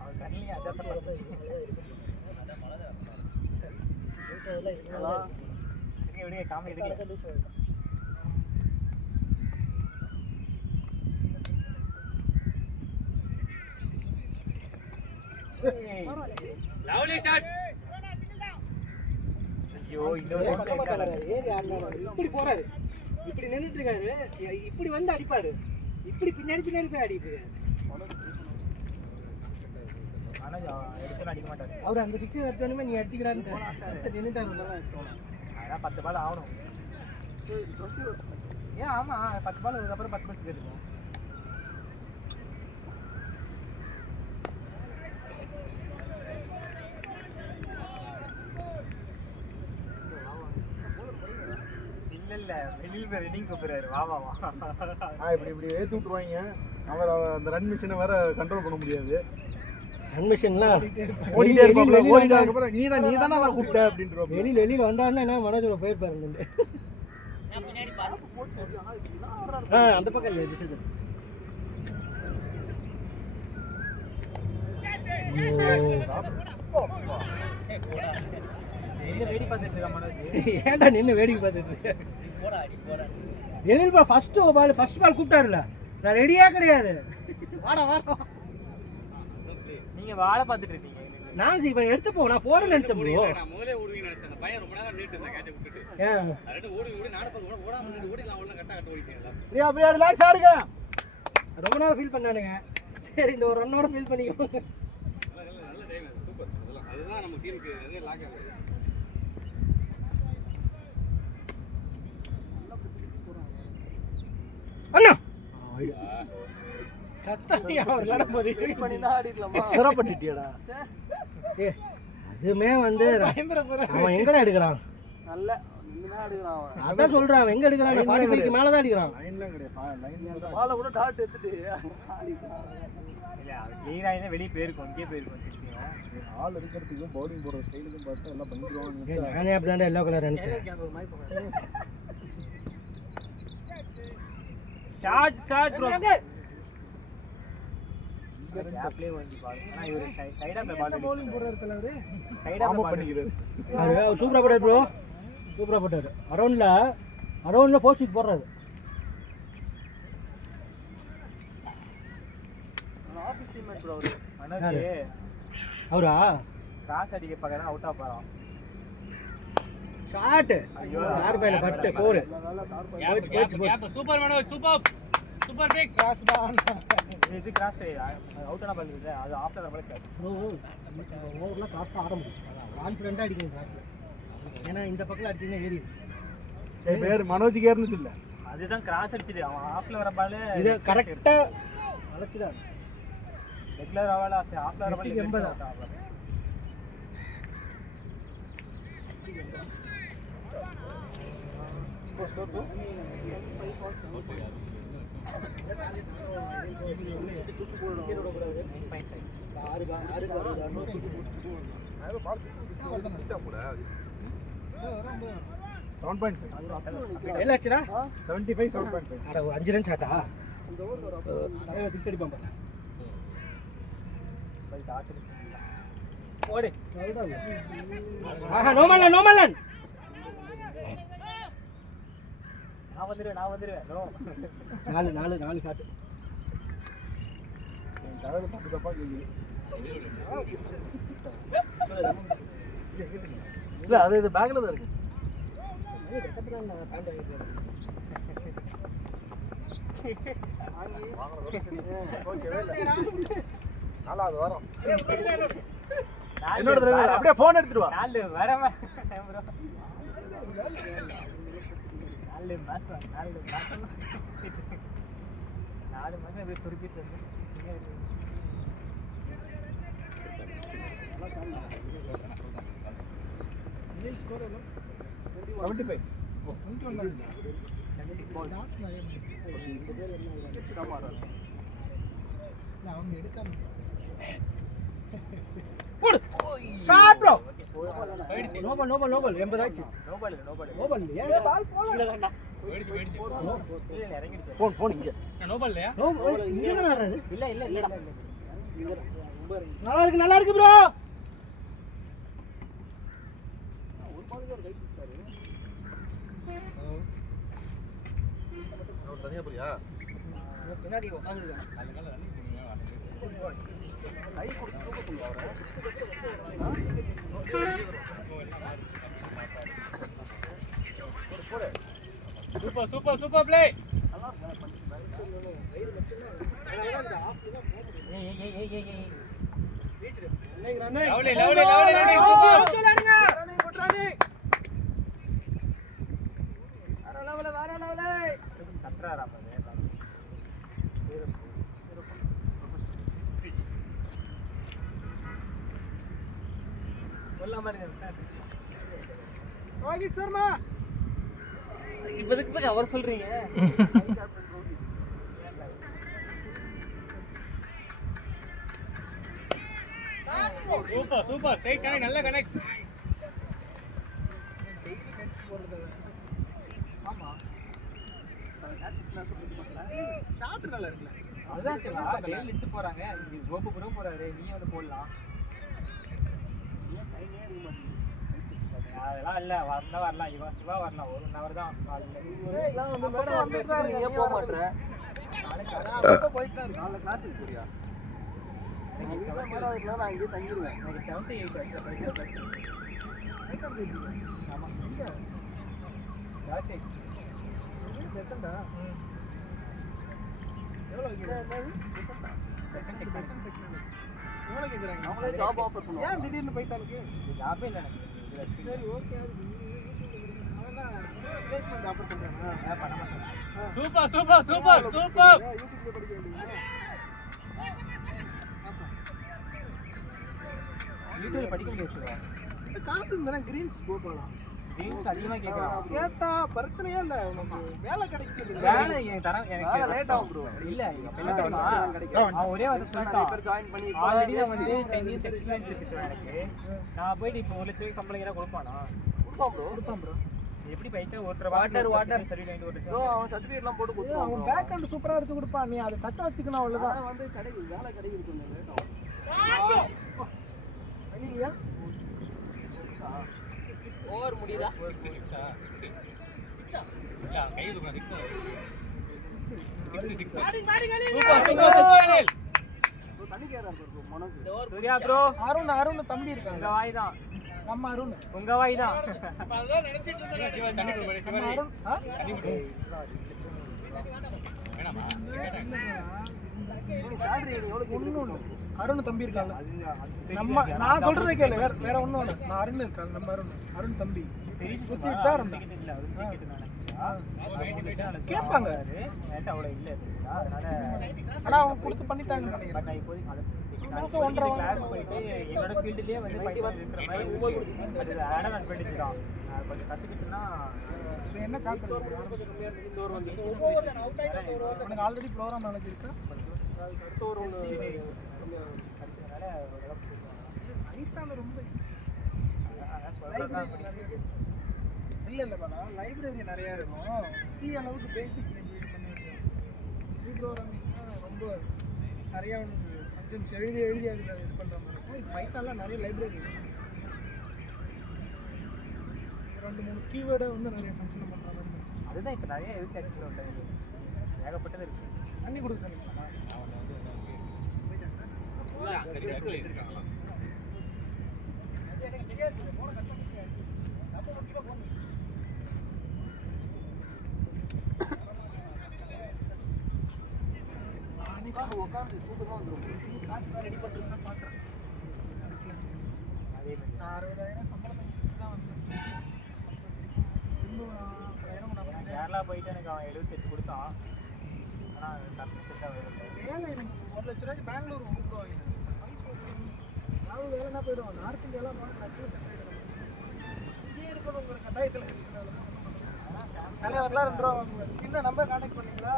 அவர் கண்ணிலே அதான் பார்த்தேன். விடுங்க காமெடி எடுக்கல. Lovely shot. ஐயோ இன்னொரு இப்படி போறாரு. இப்படி நின்னுட்டு இருக்காரு. இப்படி வந்து அடிப்பாரு. இப்படி பின்னாடி போய் அடிப்பாரு. ஆனா எடுத்து அடிக்க மாட்டாரு. அவர் அந்த 6 எடுத்தோனே நீ அடிச்சுக்கிறாருன்னு நின்னுட்டாரு. அதான் 10 பால் ஆகணும். ஏன் ஆமா 10 பால் அதுக்கப்புறம் 10 பால் இருக்கும். இல்ல வெளியில ரெடிங் கூப்பிடுறாரு. வா இப்படி ஏத்தி விட்டுருவாங்க. அவர் அந்த ரன் மிஷினை வேற கண்ட்ரோல் பண்ண முடியாது. அட்மிஷன்லாம் ஓடிட்டே இருப்பாங்க. ஓடிட்டதுக்கு அப்புறம் நீ தானே நான் கூப்பிட்ட அப்படின்றோம். வெளியில வந்தாருன்னா என்ன மனோஜோட பேர் பாருங்க. அந்த பக்கம் இல்லை என்ன வேடி பார்த்துட்டு இருக்க மனோஜ்? ஏன்டா நின்று வேடிக்கை பார்த்துட்டு இருக்க? எதிர்ப்பா ஃபர்ஸ்ட் பால் கூப்பிட்டாருல, நான் ரெடியா கிடையாது. வாடா வாடா. நீங்க வாழை பார்த்துட்டு இருக்கீங்க. நான் இவன் எடுத்து போ, நான் போறேன்னு நினைச்சேன் ப்ரோ. நான் முதல்ல ஓடுவீங்க நினைச்சேன். அந்த பையன் ரொம்ப நேரம் நீட்டு இருந்தா கேட்ச விட்டுட்டு. ரெண்டு ஓடி நானும் பார்த்து ஓடாம நின்று ஓடிலாம் ஓடலாம் கரெக்டாக கட்ட ஓடிட்டீங்களா? பிரியா பிரியா ரிலாக்ஸ் ஆடுங்க. ரொம்ப நேரம் ஃபீல் பண்ணானுங்க. சரி இந்த ஒரு ரன்னோட ஃபீல் பண்ணிக்கோங்க. நல்ல டைம் சூப்பர். அதுதான் நம்ம டீமுக்கு அதே லாக் ஆகுது. அண்ணா கத்தானியா விளையாடும் போது பண்ணி தான் ஆடிடலாமா? சிறப்பட்டுட்டியடா. அதுமே வந்து அவன் எங்கடா எடுக்கிறான்? நல்ல நின்னுதான் ஆடுகிறான் அவன். அதான் சொல்றான், அவன் எங்க எடுக்கிறான்? 45க்கு மேல தான் அடிக்கிறான். லைன்லாம் கிடையாது. லைன்ல தான். பாலை கூட டாட் எடுத்துட்டு ஆடிக்கிறான். இல்ல அது கிளியராக வெளியே போயிருக்கும், இங்கே போயிருக்கும் திருப்பியும். ஆள் இருக்கிறதுக்கும் பவுலிங் போடுற ஸ்டைலுக்கும் பார்த்து எல்லாம் பண்ணிடுவாங்க. நானே அப்படிதான் எல்லோ கலர் நினைச்சேன். Shot bro. கேப்லயே வந்து பால். ஆனா இவரு சைடா போய் பால் பவுலிங் போடுற இடத்துல அவரு சைடா ஆமா போய் பால் பண்ணிக்கிறாரு. அவர் சூப்பரா போட்டாரு ப்ரோ, சூப்பரா போட்டாரு. அரௌண்ட்ல ஃபோர் ஷீட் போடுறாரு. ஆபீஸ் டீம்மேட் ப்ரோ அவரு. மனோஜ் அவரா கிராஸ் அடிக்க பார்க்கறா அவுட் ஆஃப் போறான். ஷாட் யார் பையில பட்டு 4. Super Manoj super super big cross தான். இது கிராஸ் அவுட் ஆன பால் இல்ல, அது ஆஃப்டர் த பால் கிராஸ். ஓவர்ல கிராஸ் தான் ஆட முடியும். கான்ஃபிடென்ட்டா அடிக்கணும் கிராஸ். ஏன்னா இந்த பக்கத்துல அடிச்சீங்கன்னா ஏறி. ஏய் பேர் மனோஜுக்கு ஏறுனுச்சு இல்ல. அதுதான் கிராஸ் அடிச்சது. அவன் ஆஃப்ல வர பால் இத கரெக்ட்டா அழைச்சிடா. ரெகுலர் ஆவல ஆஃப்ல வர பால் 80. என்னாச்சுடா? 75 7.5. அட 5 ரன் ஷாட்டா? தலைவர் 6 அடிப்பான் பாரு. ஓடு. ஆஹா நோ மலன். நான் வந்துருவேன். நோ. 4 ஷாட். தவறு தப்பு தப்பா கேக்குது. இல்ல அது இது பேக்ல தான் இருக்கு. நாலாவது வாரம் என்னோட அப்படியே போன் எடுத்துட்டு வா. 4 வரமா ப்ரோ. 4 மாசம் 4 மாசம் அப்படியே சுருக்கிட்டு வந்து ஸ்கோர் எவ்வளோ? 75. அவங்க எடுக்காம போடு ஷாட் ப்ரோ. நோபல் 80 ஆச்சு. நோபல் ஏன் பால் போல இல்லடா. இறங்கிடுச்சு. போன் இங்க. நோபல் இல்லையா? நோபல் இங்க தான் வராரு. இல்ல நல்லா இருக்கு ப்ரோ. தனியா போறியா? பின்னாடி உட்கார்ந்திருக்கான். கை கொடுத்து தூக்க சொல்லுவாரு. Super play. ரோஹித் சர்மா இப்போதைக்கு அவர் சொல்றீங்க. சூப்பர் ஸ்ட்ரைட் கனெக்ட் நல்ல கனெக்ட். ஷாட் நல்லா இருக்குல்ல. அதுதான் சிவா டெய்லி லிட்ஸ் போறாங்க கோபு கூட போறாரு நீ வந்து போடலாம் அதெல்லாம் இல்ல வரலாம் இவன் சிவா வரலாம் 1 hour தான் நீங்க போக மாட்டேன் காலைல கிளாஸுக்கு போறியா? நான் இங்கே தங்கிடுவேன். எனக்கு 78 ஆமா யாச்சே பெசண்டா எவ்வளோ கேட்குறாங்க? அவங்களே ஜாப் ஆஃபர் பண்ணுவாங்க. ஏன் திடீர்னு பைத்தானுக்கு? ஜாபே இல்லை எனக்கு சரி ஓகே அவன் பிளேஸ்மெண்ட் ஆஃபர் பண்ணுறானா? பண்ண மாட்டேன் சூப்பர் சூப்பர் சூப்பர் சூப்பர் யூடியூப்ல படிக்க வேண்டியது. யூடியூப்ல படிக்க முடியாது சிவா காசு இருந்தா கிரீன்ஸ் போகலாம். ரீல்ஸ் அதிகமா கேக்குறான் கேட்டா பிரச்சனையே இல்ல, உனக்கு வேலை கிடைச்சிருது. வேலை எனக்கு தர எனக்கு லேட் ஆகும் ப்ரோ. இல்ல என்ன எல்லாம் கிடைக்கும். அவன் ஒரே வார்த்தை நிறைய சொல்லிட்டான் பேர் ஜாயின் பண்ணி ஆல்ரெடி நான் வந்து 10 years experience இருக்கு சார் எனக்கு நான் போயிட்டு இப்போ 1 லட்சம் ரூபாய்க்கு சம்பளம் கேட்டா கொடுப்பானா கொடுப்பான் ப்ரோ. எப்படி பைட்டை ஒரு Water. சரி வாங்கிட்டு ஒரு ப்ரோ அவன் சர்டிஃபிகேட்லாம் போட்டு கொடுப்பான். அவன் பேக் அண்ட் சூப்பரா எடுத்து கொடுப்பான், நீ அதை தக்க வச்சுக்கணும் அவ்வளவுதான். ஆனா வந்து கிடைக்கும் வேலை கிடைக்குது கொஞ்சம் லேட் ஆகும். இல்லையா ஓவர் முடியுதா? ப்ரோ தண்ணி கேறாரு ப்ரோ மனோஜ். சூர்யா ப்ரோ அருண் தம்பி இருக்காங்க, உங்க வாய் தான் நம்ம அருண். உங்க வாய் தான் நம்ம அருண் salary எவ்வளவு ஒண்ணு அருண் தம்பி இருக்காங்க. நம்ம நான் சொல்றதை கேளு, வேற ஒண்ணும் இல்ல. நான் அருண் இருக்காங்க, நம்ம அருண் தம்பி சுத்திட்டு தான் இருந்தான். இல்ல அவரு டிக்கெட் நானே கேட்பாங்க, என்கிட்ட அவ்வளவு இல்ல அதனால ஆனா அவங்க கொடுத்து பண்ணிட்டாங்கன்னு நினைக்கிறேன். பட் நான் இப்போதைக்கு மாசம் 1.5 கிளாஸ் போயிட்டு என்னோட ஃபீல்டுலயே வந்து பைத்தியம் இருக்கிற மாதிரி அது ஆடம் அட்வான்டேஜ் தான் அது கொஞ்சம் கற்றுக்கிட்டுனா இப்போ என்ன சாப்பிட்டு உனக்கு ஆல்ரெடி ப்ரோக்ராம் நாலேஜ் இருக்கா? அடுத்த ஒரு படிச்சதுனால ஐத்தால ரொம்ப இல்ல பாடா லைப்ரரி நிறைய இருக்கும். சி அளவுக்கு பேசிக் ப்ரோக்ராமிங் ரொம்ப நிறைய ஃபங்க்ஷன்ஸ் எழுதி அதில் இது பண்ணுற மாதிரி இருக்கும். இது பைத்தான்லாம் நிறைய லைப்ரரி இருக்கு. 2-3 கீவேர்டை வந்து நிறைய ஃபங்க்ஷன் பண்ணுற மாதிரி இருக்கும். அதுதான் இப்போ நிறைய இருக்கு ஆக்சுவலாக ஏகப்பட்டது இருக்கு தண்ணி கொடுக்க சொன்னீங்களா? எனக்கு தெரியாது, போன கட் பண்ணிட்டேன். அப்போ முக்கியமாக போன உட்காந்து சூப்பராக வந்துடும். காசு ரெடி பண்ணுறதுன்னு பார்க்குறேன். அதே மாதிரி நான் 60,000 சம்பளத்தை தான் வந்தேன். இன்னும் 10,000 கேரளா போயிட்டு எனக்கு அவன் 78 கொடுத்தான் ஆனால் கம்மி செட்டாக வேலை வேலை எனக்கு 1 லட்ச ரூபாய்க்கு பெங்களூர் கொடுக்குவாங்க. அதாவது வேலைன்னா போயிடுவாங்க. நார்த் இந்தியாலாம் நச்சு செட் ஆகிடும். இங்கே இருக்கணுங்கிற கட்டாயத்தில் இருக்கிறதால தலைவர்லாம் 2 ரூபா வாங்குவார். இன்னும் நம்பர் கான்டாக்ட் பண்ணீங்களா?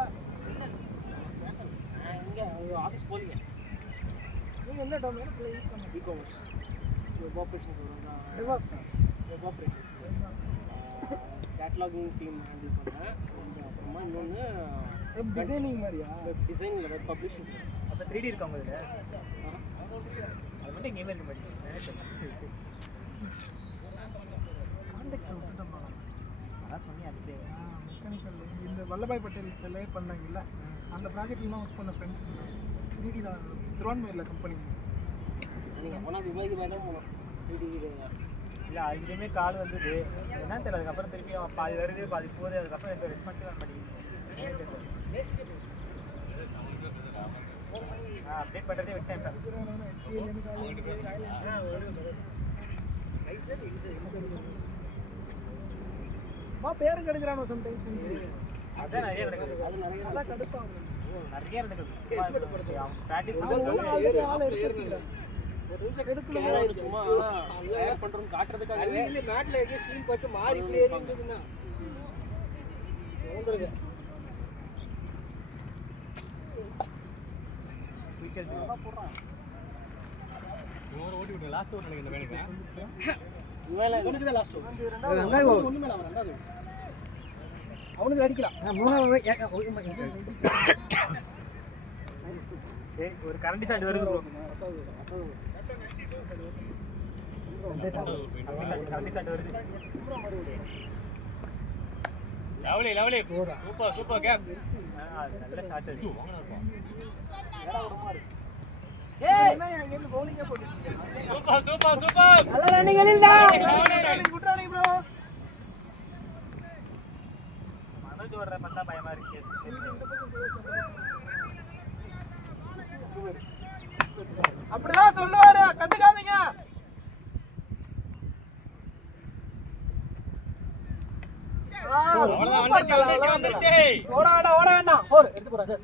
இங்கே ஆஃபீஸ் போறீங்க நீங்கள் என்ன டொமைன் ப்ளே பண்ணுங்க? இ-காமர்ஸ் வெப் ஆப்ரேஷன்ஸ் வரும்னா டிவாப்ஸா? வெப் ஆப்ரேஷன்ஸ் கேட்லாகிங் டீம் ஹேண்டில் பண்ணேன். அப்புறமா இன்னொன்று வெப் டிசைனிங் மாதிரியா? வெப் டிசைனில் வெப் பப்ளிஷிங். அப்போ 3D இருக்கவங்க இதில் அது மட்டும் எங்கேயுமே இருக்க மாட்டேங்குது கான்டாக்ட் விட்டுட்டோம். அதான் சொன்னி அதுக்கு மெக்கானிக்கல் இந்த வல்லபாய் பட்டேல் சிலை பண்ணாங்கல்ல, அந்த ப்ராஜெக்ட்லாம் ஒர்க் பண்ண ஃப்ரெண்ட்ஸ் 3D தான் திருவான்மையூரில் கம்பெனி. நீங்கள் போனால் துபாய்க்கு மேலே போகணும். 3D இல்லை அதுலேயுமே கால் வந்தது என்னன்னு தெரியல. அதுக்கப்புறம் திருப்பி அவன் பாதி வருது பாதி போகுது. அதுக்கப்புறம் எந்த ரெஸ்பான்ஸும் வர மாட்டேங்குது. அப்டேட் பண்ணுறதே விட்டேன் இப்போ. பேரும் கிடைக்கிறானோ சம்டைம்ஸ். அதான் நிறைய நடக்குது. அதான் கடுப்பாகும். நிறைய நடக்குது. அவன் ப்ராக்டிஸ் ஆள் எடுத்துக்கிறேன். சும்மா ஹயர் பண்ணுறோம்னு காட்டுறதுக்காக இல்லை மேட்டில் எங்கேயும் ஸ்லீம் பட்டு மாறி இப்படி ஏறி இருந்ததுன்னா ஓட்டி விட்டு லாஸ்ட் ஓட்டு இந்த வேலைக்கு உனக்கு தான் லாஸ்ட் ஒன்று மேலே அவன் 2வது அவனுக்கு அடிக்கலாம். சரி ஒரு கரண்டி ஷாட் வருது ப்ரோ. கரண்டி ஷாட் வருது. Lovely super gap. நல்ல ஷாட் அது. சூப்பர் நல்ல ரன்னிங் அடிடா. Good running bro. மனோஜ் வர்ற பார்த்தா பயமா இருக்கு. அப்படிதான் சொல்லுவாரு, கண்டுக்காதீங்க. அவ்வளவுதான் வந்துருச்சு. ஓட வேண்டாம். 4 எடுத்து போறாங்க.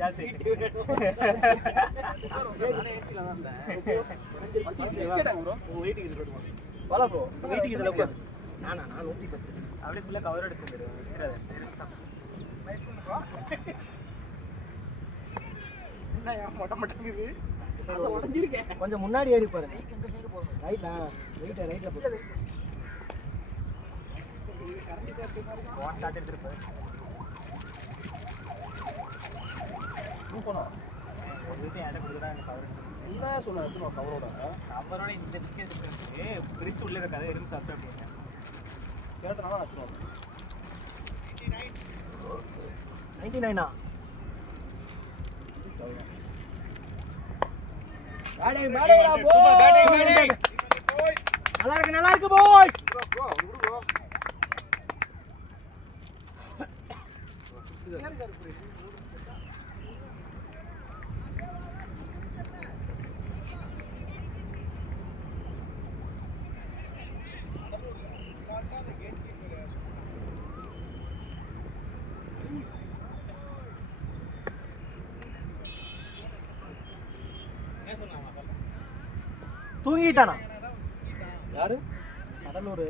ஜாஸ்தி வாலா ப்ரோ. வெயிட்டிங் இதுல போடு. நான் 110. அப்படியே ஃபுல்லா கவர் எடுத்துரு. வச்சிராத. கொஞ்சம் முன்னாடி ஏறி பாருங்க. ரைட்ல போடு. ஒன் ஷாட் எடுத்துரு. போனோம். ஒரு விஷயம் யாரை கொடுக்குறா எனக்கு கவர் எடுத்து. என்ன சொன்னா கவரோட அவரோட இந்த பிஸ்கெட் இருக்கு. பிரிச்சு உள்ள இருக்காது. எதுவும் சாப்பிட்டு அப்படிங்க. கேட்டனால அத்துறோம். 99 பேட்டிங்டா பேட்டிங். நல்லா இருக்கு பாய்ஸ். தூங்கிட்டானா யாரு? Cuddalore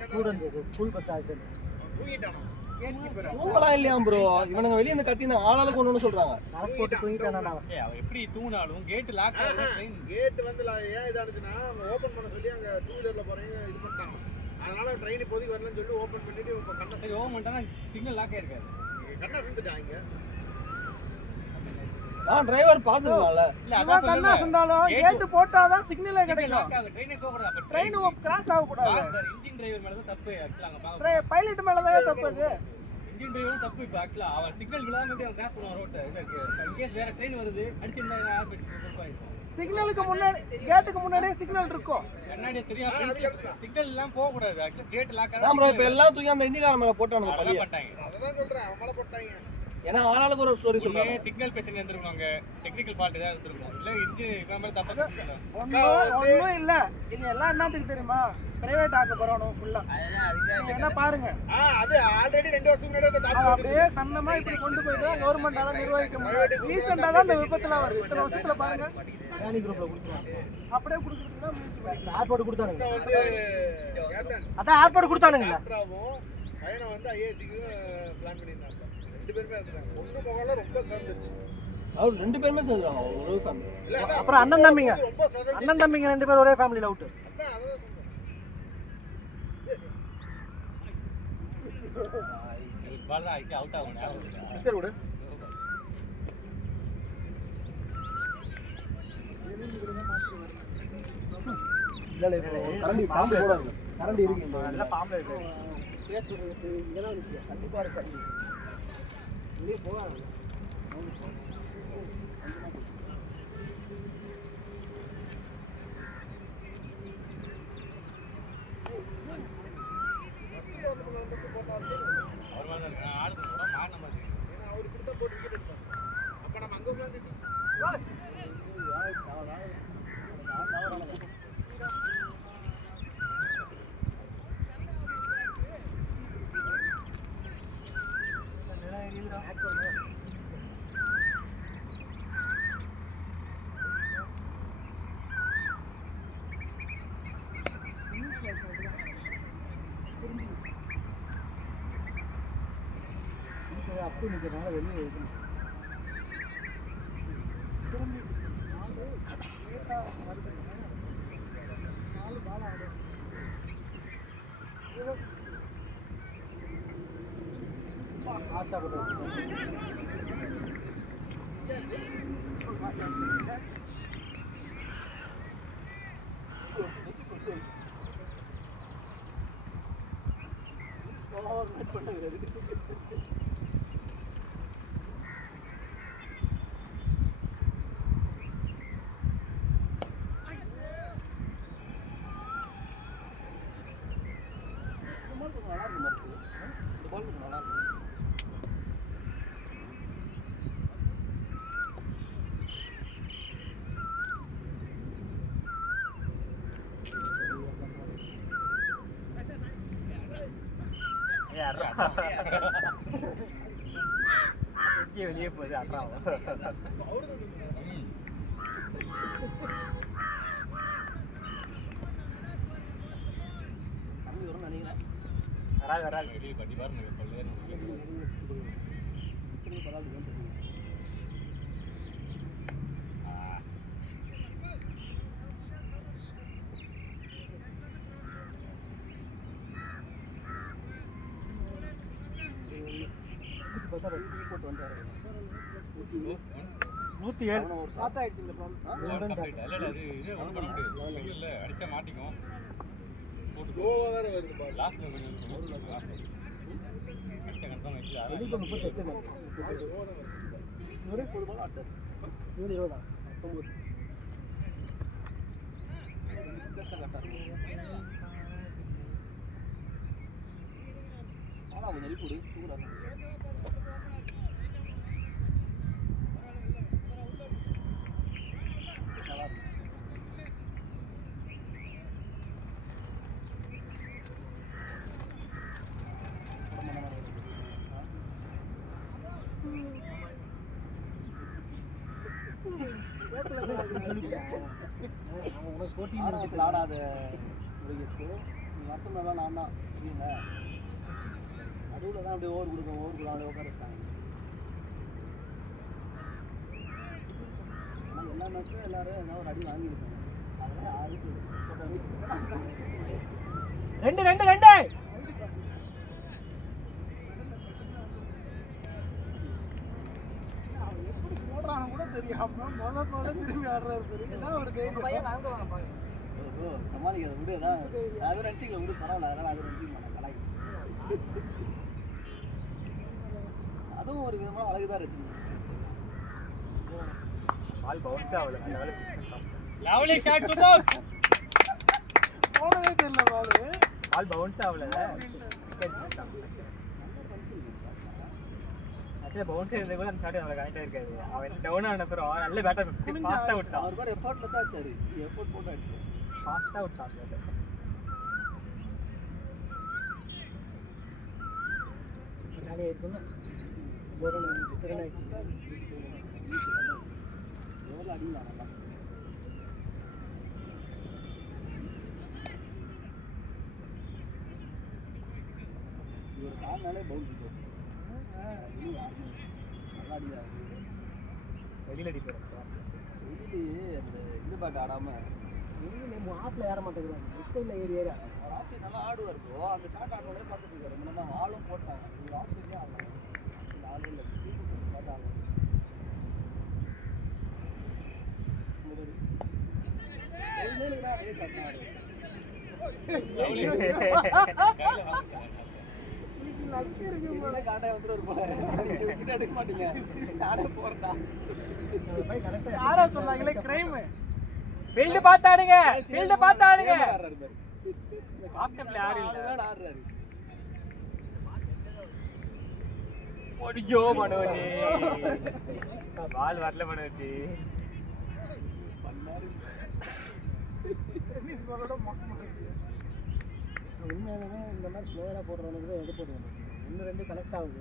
student school bus accident. தூங்கலாம் இல்லையா ப்ரோ? இவனுங்க வெளியே இருந்து கத்தி ஆளாளுக்கு ஒண்ணு சொல்றாங்க. சரக்கு போட்டு தூங்கிட்டானா? அவன் எப்படி தூங்கினாலும் கேட் லாக் ஆகும். கேட் வந்து ஏன் இதானுச்சுன்னா அவங்க ஓபன் பண்ண சொல்லி அங்க 2 வீலர்ல போறவங்க இது பண்ணிட்டாங்க. அதனால ட்ரெயின் இப்போதைக்கு வரலன்னு சொல்லி ஓபன் பண்ணிட்டு இப்ப கண்ணை சரி ஓபன் பண்ணிட்டா சிக்னல் லாக் ஆயிருக்காது. கண்ணை செஞ்சுட்டாங்க. டிரைவர் பாத்துக்கலாம்ல. இல்ல அதான் அதான் கண்ணா சொல்றேன். சந்தாலும் கேட் போட்டாதான் சிக்னலே கிடைக்கும். லாக் ஆகும். ட்ரெயினே போக கூடாது. அப்ப ட்ரெயின் கிராஸ் ஆக கூடாது. இன்ஜின் டிரைவர் மேல தான் தப்பு. ஆக்சுவலா அங்க பாக்க பைலட் மேல தான் தப்பு அது. இன்ஜின் டிரைவரும் தப்பு. இப்ப ஆக்சுவலா அவன் சிக்னல் விழாம அவன் கிராஸ் பண்ணுவான் ரோட்டை. இன்கேஸ் வேற ட்ரெயின் வருது அடிச்சிருந்தா யார் போயிடும். சிக்னலுக்கு முன்னாடி கேட்டுக்கு முன்னாடியே சிக்னல் இருக்கும். கண்ணாடியே தெரியும். சிக்னல் எல்லாம் போக கூடாது. ஆக்சுவலா கேட் லாக் அதான் ப்ரோ இப்ப எல்லாம் தூக்கி அந்த இந்திக்கார மேல போட்டானுங்க பழிய. பண்ணிட்டாங்க. அதான் சொல்றேன் அவன் மேல போட்டாங்க. ஏன்னா ஆளாளுக்கு ஒரு ஸ்டோரி சொல்றாங்க. சிக்னல் பிரச்சனை இருந்திருக்காங்க. டெக்னிக்கல் ஃபால்ட் ஏதாவது இருந்திருக்கும். இல்ல இன்ஜின் இவன் தப்பு இல்ல. ஒண்ணும் இல்ல. இது எல்லாம் என்னத்துக்கு தெரியுமா? பிரைவேட் ஆக்க போறோம் ஃபுல்லா. என்ன பாருங்க. அது ஆல்ரெடி 2 வருஷத்துக்கு முன்னாடி அந்த அவன் அப்படியே சன்னமா இப்படி கொண்டு போயிட்டு கவர்மெண்டால நிர்வகிக்க முடியாது. ரீசெண்டா தான் இந்த விபத்துல வருது. இத்தனை வருஷத்துல பாருங்க. யானி குரூப்ல கொடுத்துருவாங்க. அப்படியே கொடுத்துட்டா முயற்சி பண்ணி ஏர்போர்ட் கொடுத்தானுங்க. அதான் ஏர்போர்ட் கொடுத்தானுங்க. ஆக்ராவும் பையனை வந்து ஐஏசிக்கு பிளான் பண்ணியிருந்தாங்க. 2 பேருமே இருந்தாங்க. ஒண்ணு முகல ரொம்ப சேர்ந்துருச்சு. அவர் 2 பேருமே செஞ்சுறாங்க ஒரே ஃபேமிலி. இல்ல அப்புறம் அண்ணன் தம்பிங்க. ரொம்ப சேர்ந்துருச்சு. அண்ணன் தம்பிங்க 2 பேரும் ஒரே ஃபேமிலில அவுட். அதான் சொல்றேன். பால் தான் அவுட் ஆகும். மிஸ்டர் விடு. இல்ல கரண்டி பாம்பு போடாங்க. கரண்டி இருக்கு. நல்ல பாம்பு இருக்கு. பேசுறது இதெல்லாம் இருக்கு. கண்டிப்பா இருக்கு கரண்டி. வெளியே போவாங்க. அப்படி நிற்கிறனால வெளியே இருக்கணும். ஃபாஸ்ட்டாக போட்டு வெளியே போகுது அட்ராவும் வராது வராது வெளியே கட்டி பாருங்க பல்வேறு நூற்றி ஏழு சாத்தாயிடுச்சு இந்த பால் அடிச்சா மாட்டிக்கும் ஸ்லோவாக வேறு வருது பால். லாஸ்ட்ல அடிச்சா கன்ஃபார்ம் ஆயிடுச்சு இவரே போதுமான ஆட்டம் இவரு 20 19 ஆனால் அவன் நெல் கூடி தூங்குறாங்க ஆடத்தில் ஆடாத முருகேஷ்க்கு மற்றவங்களாம் நான் தான் புரியுங்க நடுவில் தான் அப்படியே ஓவர் கொடுக்க அப்படியே உட்கார வச்சாங்க ஆனால் எல்லா மேட்ச்சும் எல்லாரும் ஏதாவது ஒரு அடி வாங்கியிருக்காங்க அதெல்லாம் யாருக்கு ரெண்டு ரெண்டு ரெண்டு கூட தெரியாம முதல்ல திரும்பி ஆடுறாரு சமாளிக்காத விடு அதான் அது ரசிக்கல விடு பரவாயில்ல அதனால அது ரசிக்க மாட்டேன் கலாய்க்கு அதுவும் ஒரு விதமான அழகுதான் ரசிக்கணும் பால் பவுன்ஸ் ஆகல லவ்லி ஷாட் சூப்பர் போனவே தெரியல பால் பவுன்ஸ் ஆகல பவுன்ஸ் இருந்தது கூட அந்த ஷாட் நல்லா கரெக்டாக இருக்காது அவன் டவுன் ஆன அப்புறம் நல்ல பேட்டர் ஃபாஸ்ட்டாக விட்டான் அவர் பேர் எஃபர்ட்லெஸ்ஸாக ஆச்சாரு எஃபர்ட் போட்டு அடிச்சு ஃபாஸ்ட்டாக விட்டான் ஜாலியாக இருக்குன்னு எவ்வளோ அடிக்கலாம் நல்லா இவர் காரணாலே பவுல் வெளியில் அடி போகிறோம் வெளியிலேயே அந்த இது பாட்டு ஆடாமல் வெளியில் ஆஃபில் ஏற மாட்டேங்கிறாங்க நெக்ஸ்ட் சைடில் ஏறி ஆஃபில் நல்லா ஆடுவார் இப்போ அந்த ஷாட் ஆடோடய பார்த்துட்டு இருக்காரு முன்னாடி ஆளும் போட்டாங்க இவர் ஆஃபிலே ஆடலாம் இந்த ஆளும் இல்லை பார்த்து ஆடலாம் அதே ஷாட் காட்டாய் வந்துட்டு போல எடுக்க மாட்டீங்க நானே போறேன்டா யாரா சொன்னாங்களே கிரைம் ஃபீல்டு பார்த்தாடுங்க ஃபீல்டு பார்த்தாடுங்க ஆப்டம்ல யாரும் இல்ல ஆடுறாரு ஓடியோ மனோஜி பால் வரல மனோஜி உண்மையாலுமே இந்த மாதிரி ஸ்லோவராக போடுறவனுக்கு தான் எது போடுவாங்க ஒன்று ரெண்டு கனெக்ட் ஆகுது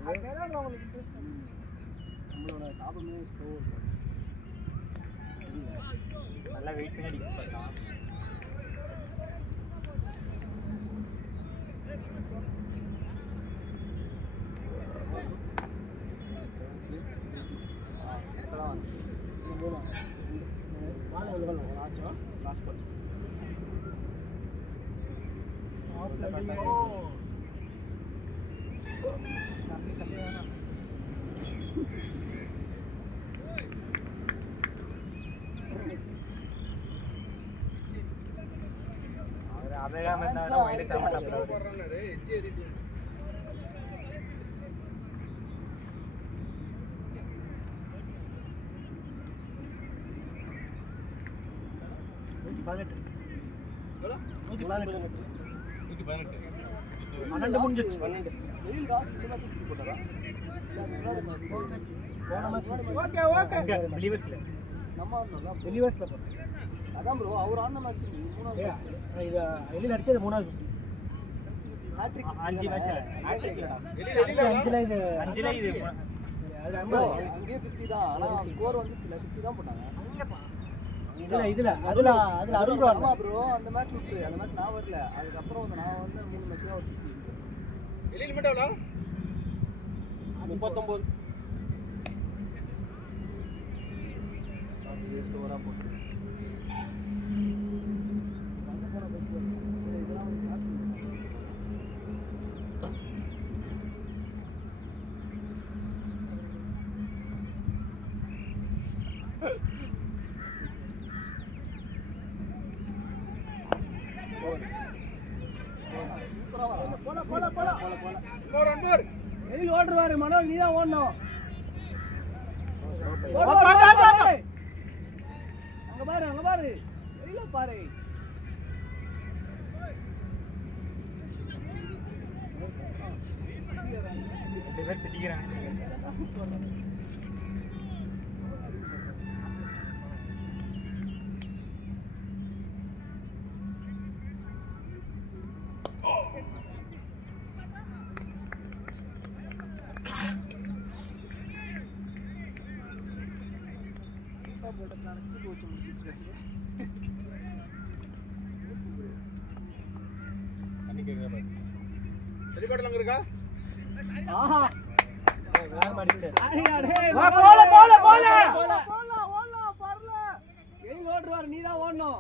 நம்மளோட சாப்பிடுமே ஸ்லோ நல்லா வெயிட் பண்ணி அடிக்க பண்ணலாம் அபேகாம இருந்தாலும் வைடு தரமாட்டாப்ல. போடுறானே எச்சி ஏறிட்டு எவ்வளோ? 118. 12 முடிஞ்சிருச்சு. 12. வெயில் காசு இந்த மேட்ச் தூக்கி போட்டாரா ஓகே ஓகே. இங்க பிலீவர்ஸ்ல நம்ம ஆடணும்ல டெலிவர்ஸ்ல போறேன். அதான் ப்ரோ அவர் ஆடின மேட்ச் மூணாவது இது எலில அடிச்சது 3வது. ஹேட்ரிக் 5 மேட்ச்ல ஹேட்ரிக்லடா. அஞ்சுல இது 5ல இது அது ப்ரோ 50. அங்கேயே 50 தான் ஆனா ஸ்கோர் வந்துச்சுல 50 தான் போட்டாங்க இதுல அதுல அருண் ப்ரோ ஆமா ப்ரோ அந்த மேட்ச் விட்டு அந்த மேட்ச் நான் வரல அதுக்கப்புறம் வந்து நான் வந்து 3 மேட்ச் தான் வெளியில் மட்டும் எவ்வளோ? 39. ஸ்டோரா போட்டு போர் அன்பர் வெளியில் ஓடுவாரு மனோஜ் நீ தான் ஓடணும் அங்க பாரு வெளியில பாரு பேர் திட்டிக்கிறாங்க. வெளிப்பாட்டில் அங்கே இருக்கா? ஆஹா வேற மாடிச்சு. வெளியில் ஓடுவாரு நீ தான் ஓடணும்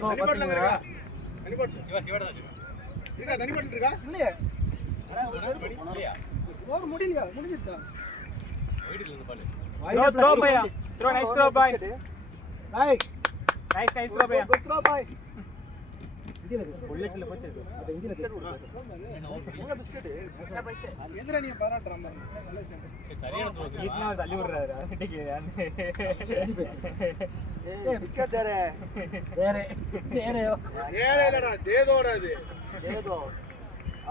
தனிப்பாட்டில் அங்கே இருக்கா? தனிப்பாட்டில் சிவாடா இருக்கா? தனிப்பாட்டில் இருக்கா? இல்லையே. இல்லையா? ஓவர் முடியலையா? முடிஞ்சிட்டா. வீட்டுல இருந்து பாரு. த்ரோ பையா. த்ரோ நைஸ் த்ரோ பாய். பாய். நைஸ் த்ரோ பையா. குட் த்ரோ பாய் இந்தியில புல்லட்ல போச்சு. அது இந்தியில எங்க பிஸ்கட் எந்திரா நீ பாராட்டுறாம நல்ல விஷயம். சரியான throw. வீட்ல தள்ளி விடுறாரு. அன்னைக்கு ஏய் பிஸ்கட் தேரே வேற வேறயோ. ஏறே இல்லடா தேதோட அது. ஏதோ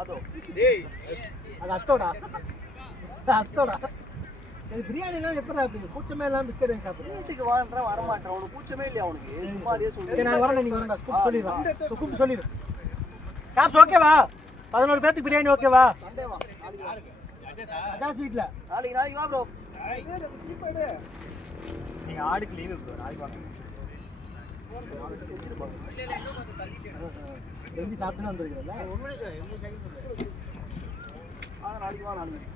அதோ டேய் அது அத்தோடா. அத்தோடா. சரி பிரியாணி எல்லாம் எப்படி சாப்பிடுங்க? கூச்சமே எல்லாம் பிஸ்கட் வாங்கி சாப்பிடுங்க. வீட்டுக்கு வாங்குறா வர மாட்டான் அவனுக்கு கூச்சமே இல்லையா அவனுக்கு சும்மா அதே சரி சொல்லு நான் வரேன் நீங்க வரேன்டா. கூப்பிட்டு சொல்லிடுறேன். கூப்பிட்டு சொல்லிடு. காப்ஸ் ஓகேவா? 11 பேருக்கு பிரியாணி ஓகேவா? சண்டே வா அதான் ஸ்வீட்ல. நாளைக்கு வா ப்ரோ நீங்க ஆடுக்கு லீவு ப்ரோ. நாளைக்கு வாங்க. டெய்லி சாப்பிட்டு வந்துருக்கீங்களா? நாளைக்கு வா நாளைக்கு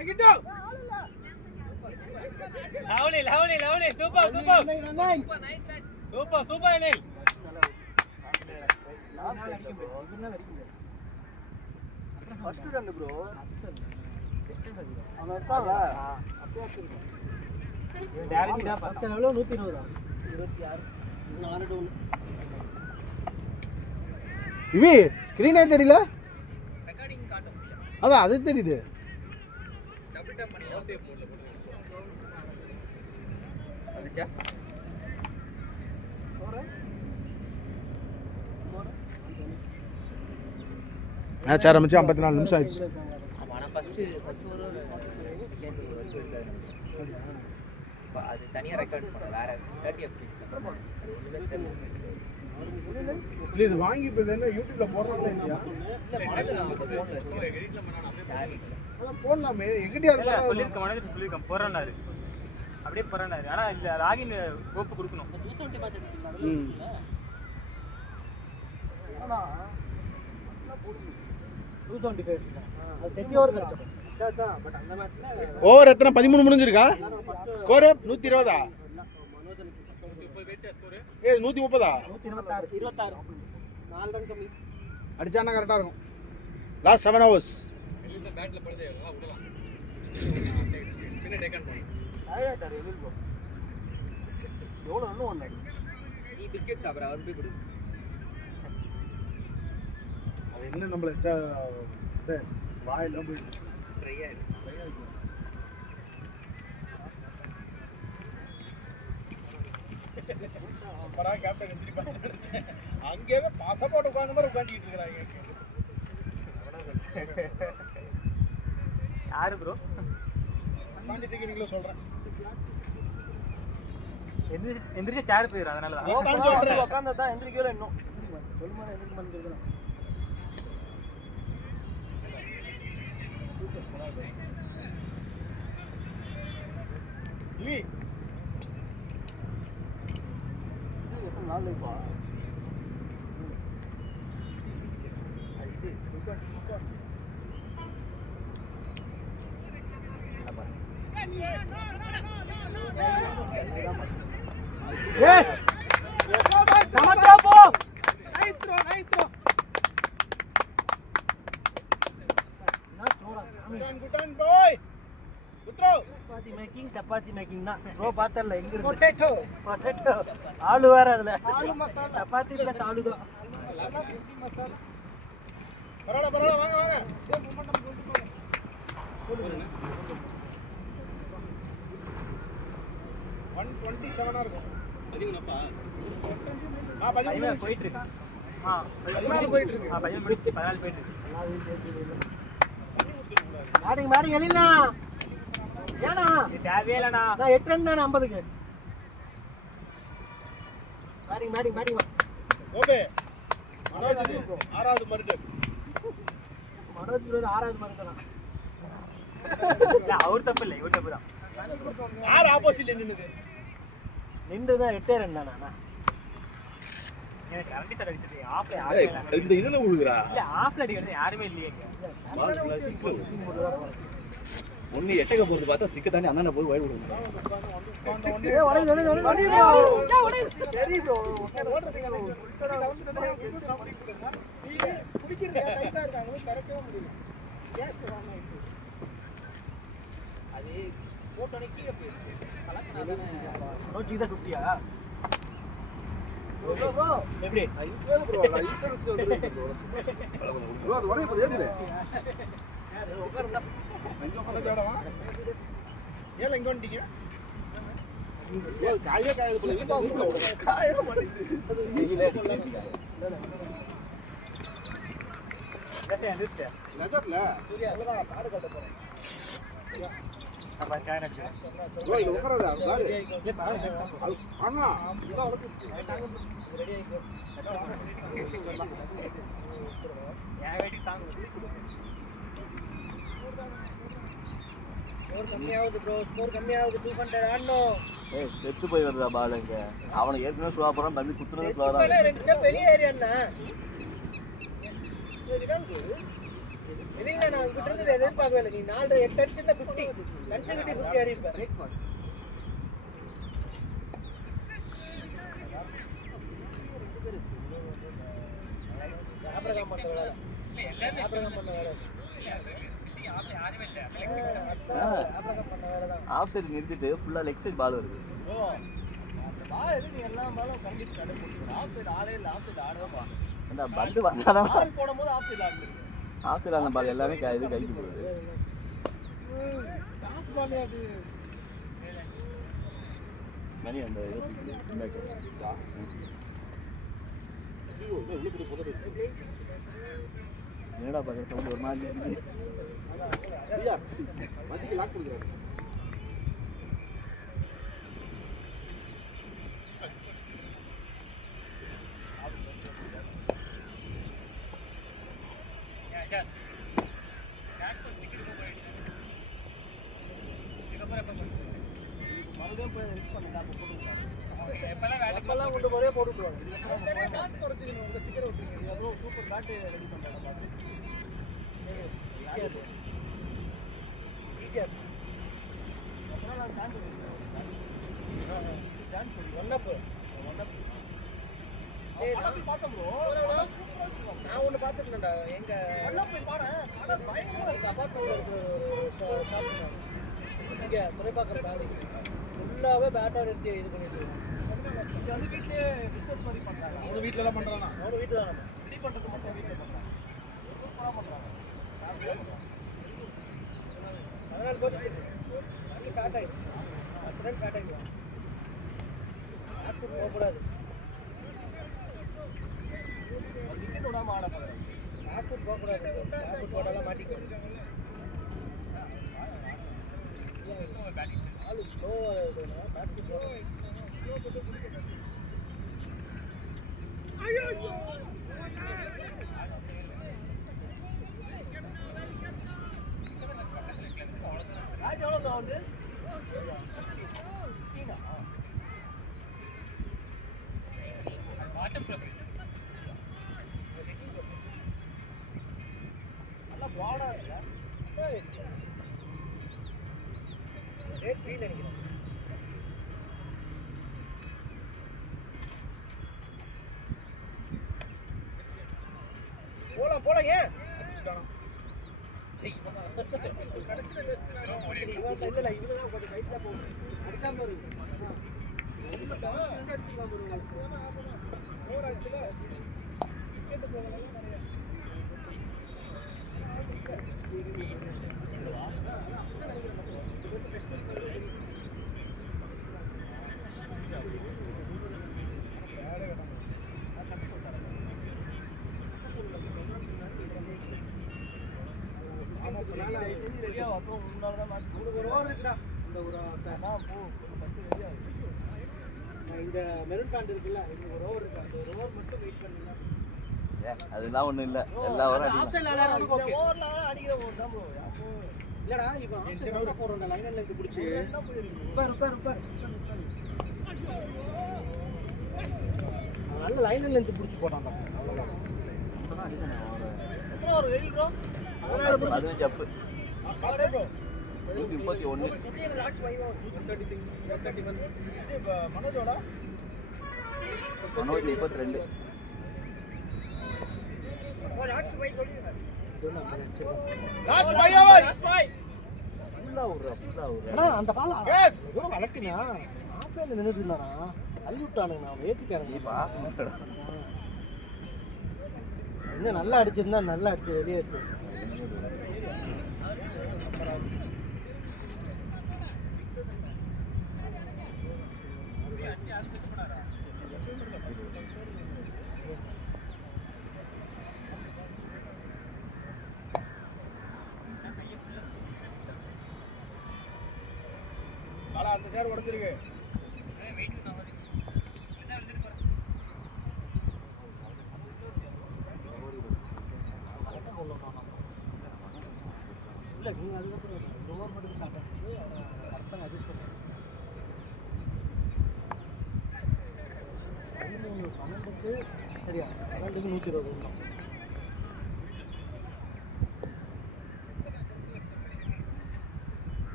எங்கிட்டோ Lovely. Super. Super, Anil. First run bro அவன் இருக்காங்க இவன் டைரக்ட் தான் ஃபர்ஸ்ட் எவ்வளோ? 120. 26 இவி ஸ்க்ரீனே தெரியல. அதான் அது தெரியுது. மேட்ச் ஆரம்பிச்சு 54 நிமிஷம் ஆயிடுச்சு. ஆனால் ஃபஸ்ட்டு ஒரு செகண்ட் வரைக்கும் இருக்காது. அது தனியாக ரெக்கார்ட் பண்ணோம் வேறு 30 FPS இல்லை இது வாங்கி இப்போ என்ன யூடியூப்ல போடுறாங்களா இல்லையா? இல்லை மனது நான் ஃபோனில் வச்சுருக்கேன் அதான் போடலாமே. எங்கிட்டே அது சொல்லியிருக்கேன். போடுறேன்னாரு. அப்படியே போறாரு. ஆனா இல்ல லாகின் கோப்பு கொடுக்கணும். 270 மேட்ச் அடிச்சிருக்காங்க. ஆனா 275 அது 30 ஓவர் கிடைச்சது. பட் அந்த மேட்ச்ல ஓவர் எத்தனை 13 முடிஞ்சிருக்கா ஸ்கோர் 120 ஏ 130 126 4 ரன் கம்மி அடிச்சானா கரெக்டா இருக்கும் லாஸ்ட் 7 hours பேட்ல படுதே விடலாம் பின்ன டேக்கன் பண்ணு ஆயாட்டார் எதிர்கோ எவ்வளவு ரன் வந்தாரு நீ பிஸ்கட் சாப்பிட்ற அவர் போய் கொடு. அது என்ன நம்மள வாயில போயிடுச்சு ட்ரை ஆயிடும். அப்பதான் கேப்டன் எந்திரிப்பா நினைச்சேன் அங்கே பாசப்போட்டு உட்கார்ந்த மாதிரி உட்காந்துக்கிட்டு இருக்கிறாங்க யாரு ப்ரோ உட்காந்துட்டு இருக்கீங்களோ சொல்றேன் எந்திரிச்சு சேர் போயிடும். அதனால தான் உட்கார்ந்தா தான் எந்திரிக்கவே இன்னும் சொல்லுமா எந்திரிக்க மாட்டேங்கிறேன். லீ எத்தனை நாள் லைஃபா சப்பாத்தி மேக்கிங் தான் ப்ரோ பார்த்தல எங்க பொட்டேட்டோ ஆளு வேற அதுல ஆளு மசாலா சப்பாத்தி பிளஸ் ஆளு தான் மசாலா பரவாயில்ல வாங்க வாங்க 127 இருக்கும் அதிகமாப்பா போயிட்டு இருக்கு. 14 போயிட்டு இருக்கு. 14 முடிச்சு 14 போயிட்டு இருக்கு. மாடி எழிலாம் ஏனா இது தேவையே இல்லைண்ணா. நான் 8 ரன் தானே 50க்கு மாடி ஓபே மனோஜ் ஆறாவது மருட்டு மனோஜ் ப்ரோ 6வது மருந்துதான் இல்ல அவர் தப்பு இல்லை, இவர் தப்பு தான். யார் ஆப்போசிட்ல நின்னுது நின்றுதான் 8 ரன் தானே எனக்கு கரண்டி சார் அடிச்சது ஆஃப்ல ஏய், இந்த இதுல விழுகுறா இல்ல ஆஃப்ல அடிக்கிறது யாருமே இல்லையே இங்க. பால் ஃபுல்லா ஸ்டிக் ஒண்ணு எட்டக்க போறது பார்த்தா ஸ்டிக்க தாண்டி அண்ணா போய் வைட் விடுங்க ஏய் ஒளை சரி ப்ரோ குடிக்கிறீங்க டைட்டா இருக்காங்க கரெக்ட்டா முடியல கேஸ் வாங்க அது போட்டோனே கீழே போயிருக்கு. கலக்கனா தானே நோச்சி தான் 50யா ப்ரோ எப்படி ஐயோ ப்ரோ நான் இன்டர்நெட்ல வந்து ப்ரோ அது வரைய போதே ஏறிலே உட்காருடா அங்க உட்கார்ந்து ஜாடவா ஏல இங்க வந்துட்டீங்க ப்ரோ காயே காயது போல வீட்ல காய மாட்டேங்குது கசை வந்துச்சு. நகர்ல சூர்யா அங்கதான் காடு கட்ட போறேன் அப்ப கேன் அடிச்சேன். ப்ரோ இது உட்காரதா பாரு ஆனா ரெடி ஆயிக்கோ என் வெயிட் தாங்குது. ஸ்கோர் கம்மியாகுது ப்ரோ ஸ்கோர் கம்மியாகுது 200 ஆடணும் ஏய் செத்து போய் வருதா பால் இங்க அவனை ஏற்கனவே ஸ்லோவா போறான் வந்து குத்துறது ஸ்லோவா செத்துப்பேனா 2 ஸ்டெப் வெளியே ஏறியாண்ணா இல்ல நான் உங்ககிட்ட இருந்து எதிர்பார்க்கவே இல்லை நீ 4 8 அடிச்சிருந்தா 50 கன்செக்யூட்டிவ் 50 ஆடி இருப்ப ஆப்ரகாம் பண்ண வேலை ஆப்ரகாம் பண்ண வேலை ஆப்ரகாம் பண்ண வேலை தான் ஆஃப் சைடு நிறுத்திட்டு ஃபுல்லா லெக் சைடு பால் வருது பால் எதுக்கு எல்லா பாலும் கண்டிப்பா கடை போட்டுரு ஆஃப் சைடு ஆடே இல்ல ஆஃப் சைடு ஆடவே பா அந்த பந்து வந்தாதான் பால் போடும்போது ஆஃப் சைடு ஆடுது ஆஃப் சைடு ஆன பால் எல்லாமே இது கைக்கு போகுது டாஸ் பால் அது மணி அந்த என்னடா பாக்குற சவுண்ட் ஒரு மாதிரி வண்டிக்கு லாக் கொடுக்குறாரு தான் போய் ஹெல்ப் பண்ணல அப்போ போட்டுருக்காங்க எப்பெல்லாம் வேலை எப்பெல்லாம் கொண்டு போறே போட்டுருவாங்க நிறைய காசு குறைச்சிக்கணும் உங்க ஸ்டிக்கர் விட்டுருக்கீங்க எவ்வளோ சூப்பர் பேட்டு ரெடி பண்ணுறாங்க பாட்டு ஈஸியாக இருக்கு ஈஸியாக இருக்கு அப்புறம் நான் ஸ்டாண்ட் பண்ணி ஒன் அப் பார்த்தேன் ப்ரோ நான் ஒன்று பார்த்துருந்தேன்டா எங்கள் போய் பாறேன் பயங்கரமாக இருக்குது அப்பார்ட்மெண்ட் ஷாப் இங்கே துறைப்பாக்கம் தாண்டி ஃபுல்லாகவே பேட்டாக எடுத்து இது பண்ணி வச்சுருக்கோம் இங்கே வந்து வீட்லேயே பிஸ்னஸ் மாதிரி பண்ணுறாங்க அவங்க வீட்டில் தான் பண்ணுறாங்க. அவங்க வீட்டில் தான் நம்ம ரெடி பண்ணுறது மட்டும் வீட்டில் பண்ணுறாங்க சூப்பராக பண்ணுறாங்க அதனால் போட்டு வண்டி ஸ்டார்ட் ஆகிடுச்சு ஃப்ரெண்ட் ஸ்டார்ட் ஆகிடுவாங்க ஆக்சிடென்ட் போகக்கூடாது டிக்கெட் விடாமல் ஆட போகிறேன் ஆக்சிடென்ட் போகக்கூடாது ஆக்சிடென்ட் போட்டாலாம் மாட்டிக்குவோம் ஆளு ஸ்லோவாக பேட்ரி எவ்வளோ தான் வந்து நல்லா ப்ராடாக இருக்குல்ல ரேட் 3 நினைக்கிறேன் போலாம் ஏன் கடைசியில் இல்லை இவங்க கொஞ்சம் கைஸாக போகும் அடிக்காம இருக்கு ஓவராச்சுல டிக்கெட்டு போகலாம் நிறைய ரெடியாக அப்புறம் 3 நாள் தான் மாற்றி ஒரு ஓவர் இருக்குடா இந்த ஒரு நான் போ ஃபஸ்ட்டு ரெடியாக இந்த மெரூன் பேண்ட் இருக்குல்ல இங்கே ஒரு ஓவர் இருக்கு அந்த ஒரு ஓவர் மட்டும் வெயிட் பண்ணுங்க அதெல்லாம் ஒன்றும் இல்லை எல்லா ஓவரும் ஓவரில் அடிக்கிற ஓவர் தான் ப்ரோ அப்போ இல்லைடா இப்போ ஆப்ஷன் போடுறோம் அந்த லைனில் இருந்து பிடிச்சி நல்ல லைனில் இருந்து பிடிச்சி போட்டான் அவ்வளோதான் எத்தனை ஒரு 7 ப்ரோ 15 அப்பு 131 மனோஜோட மனோஜ் 32 லாஸ்ட் 5 ஹவர்ஸ் அந்த பால் தூரம் அழைச்சினா ஆஃப்லைனில் நின்றுட்டு இருந்தானா தள்ளி விட்டானுங்க நான் ஏற்றிட்டானுங்க இன்னும் நல்லா அடிச்சிருந்தா நல்லா அடிச்சு வெளியே இருக்கு அந்த சேர் உடஞ்சிருக்கு. இல்லை நீங்கள் அதுக்கப்புறம் ரோவர் மட்டும் சாப்பிட்டு கரெக்டாக அட்ஜஸ்ட் பண்ணுங்க 12க்கு சரியா 12க்கு 120 இன்னும்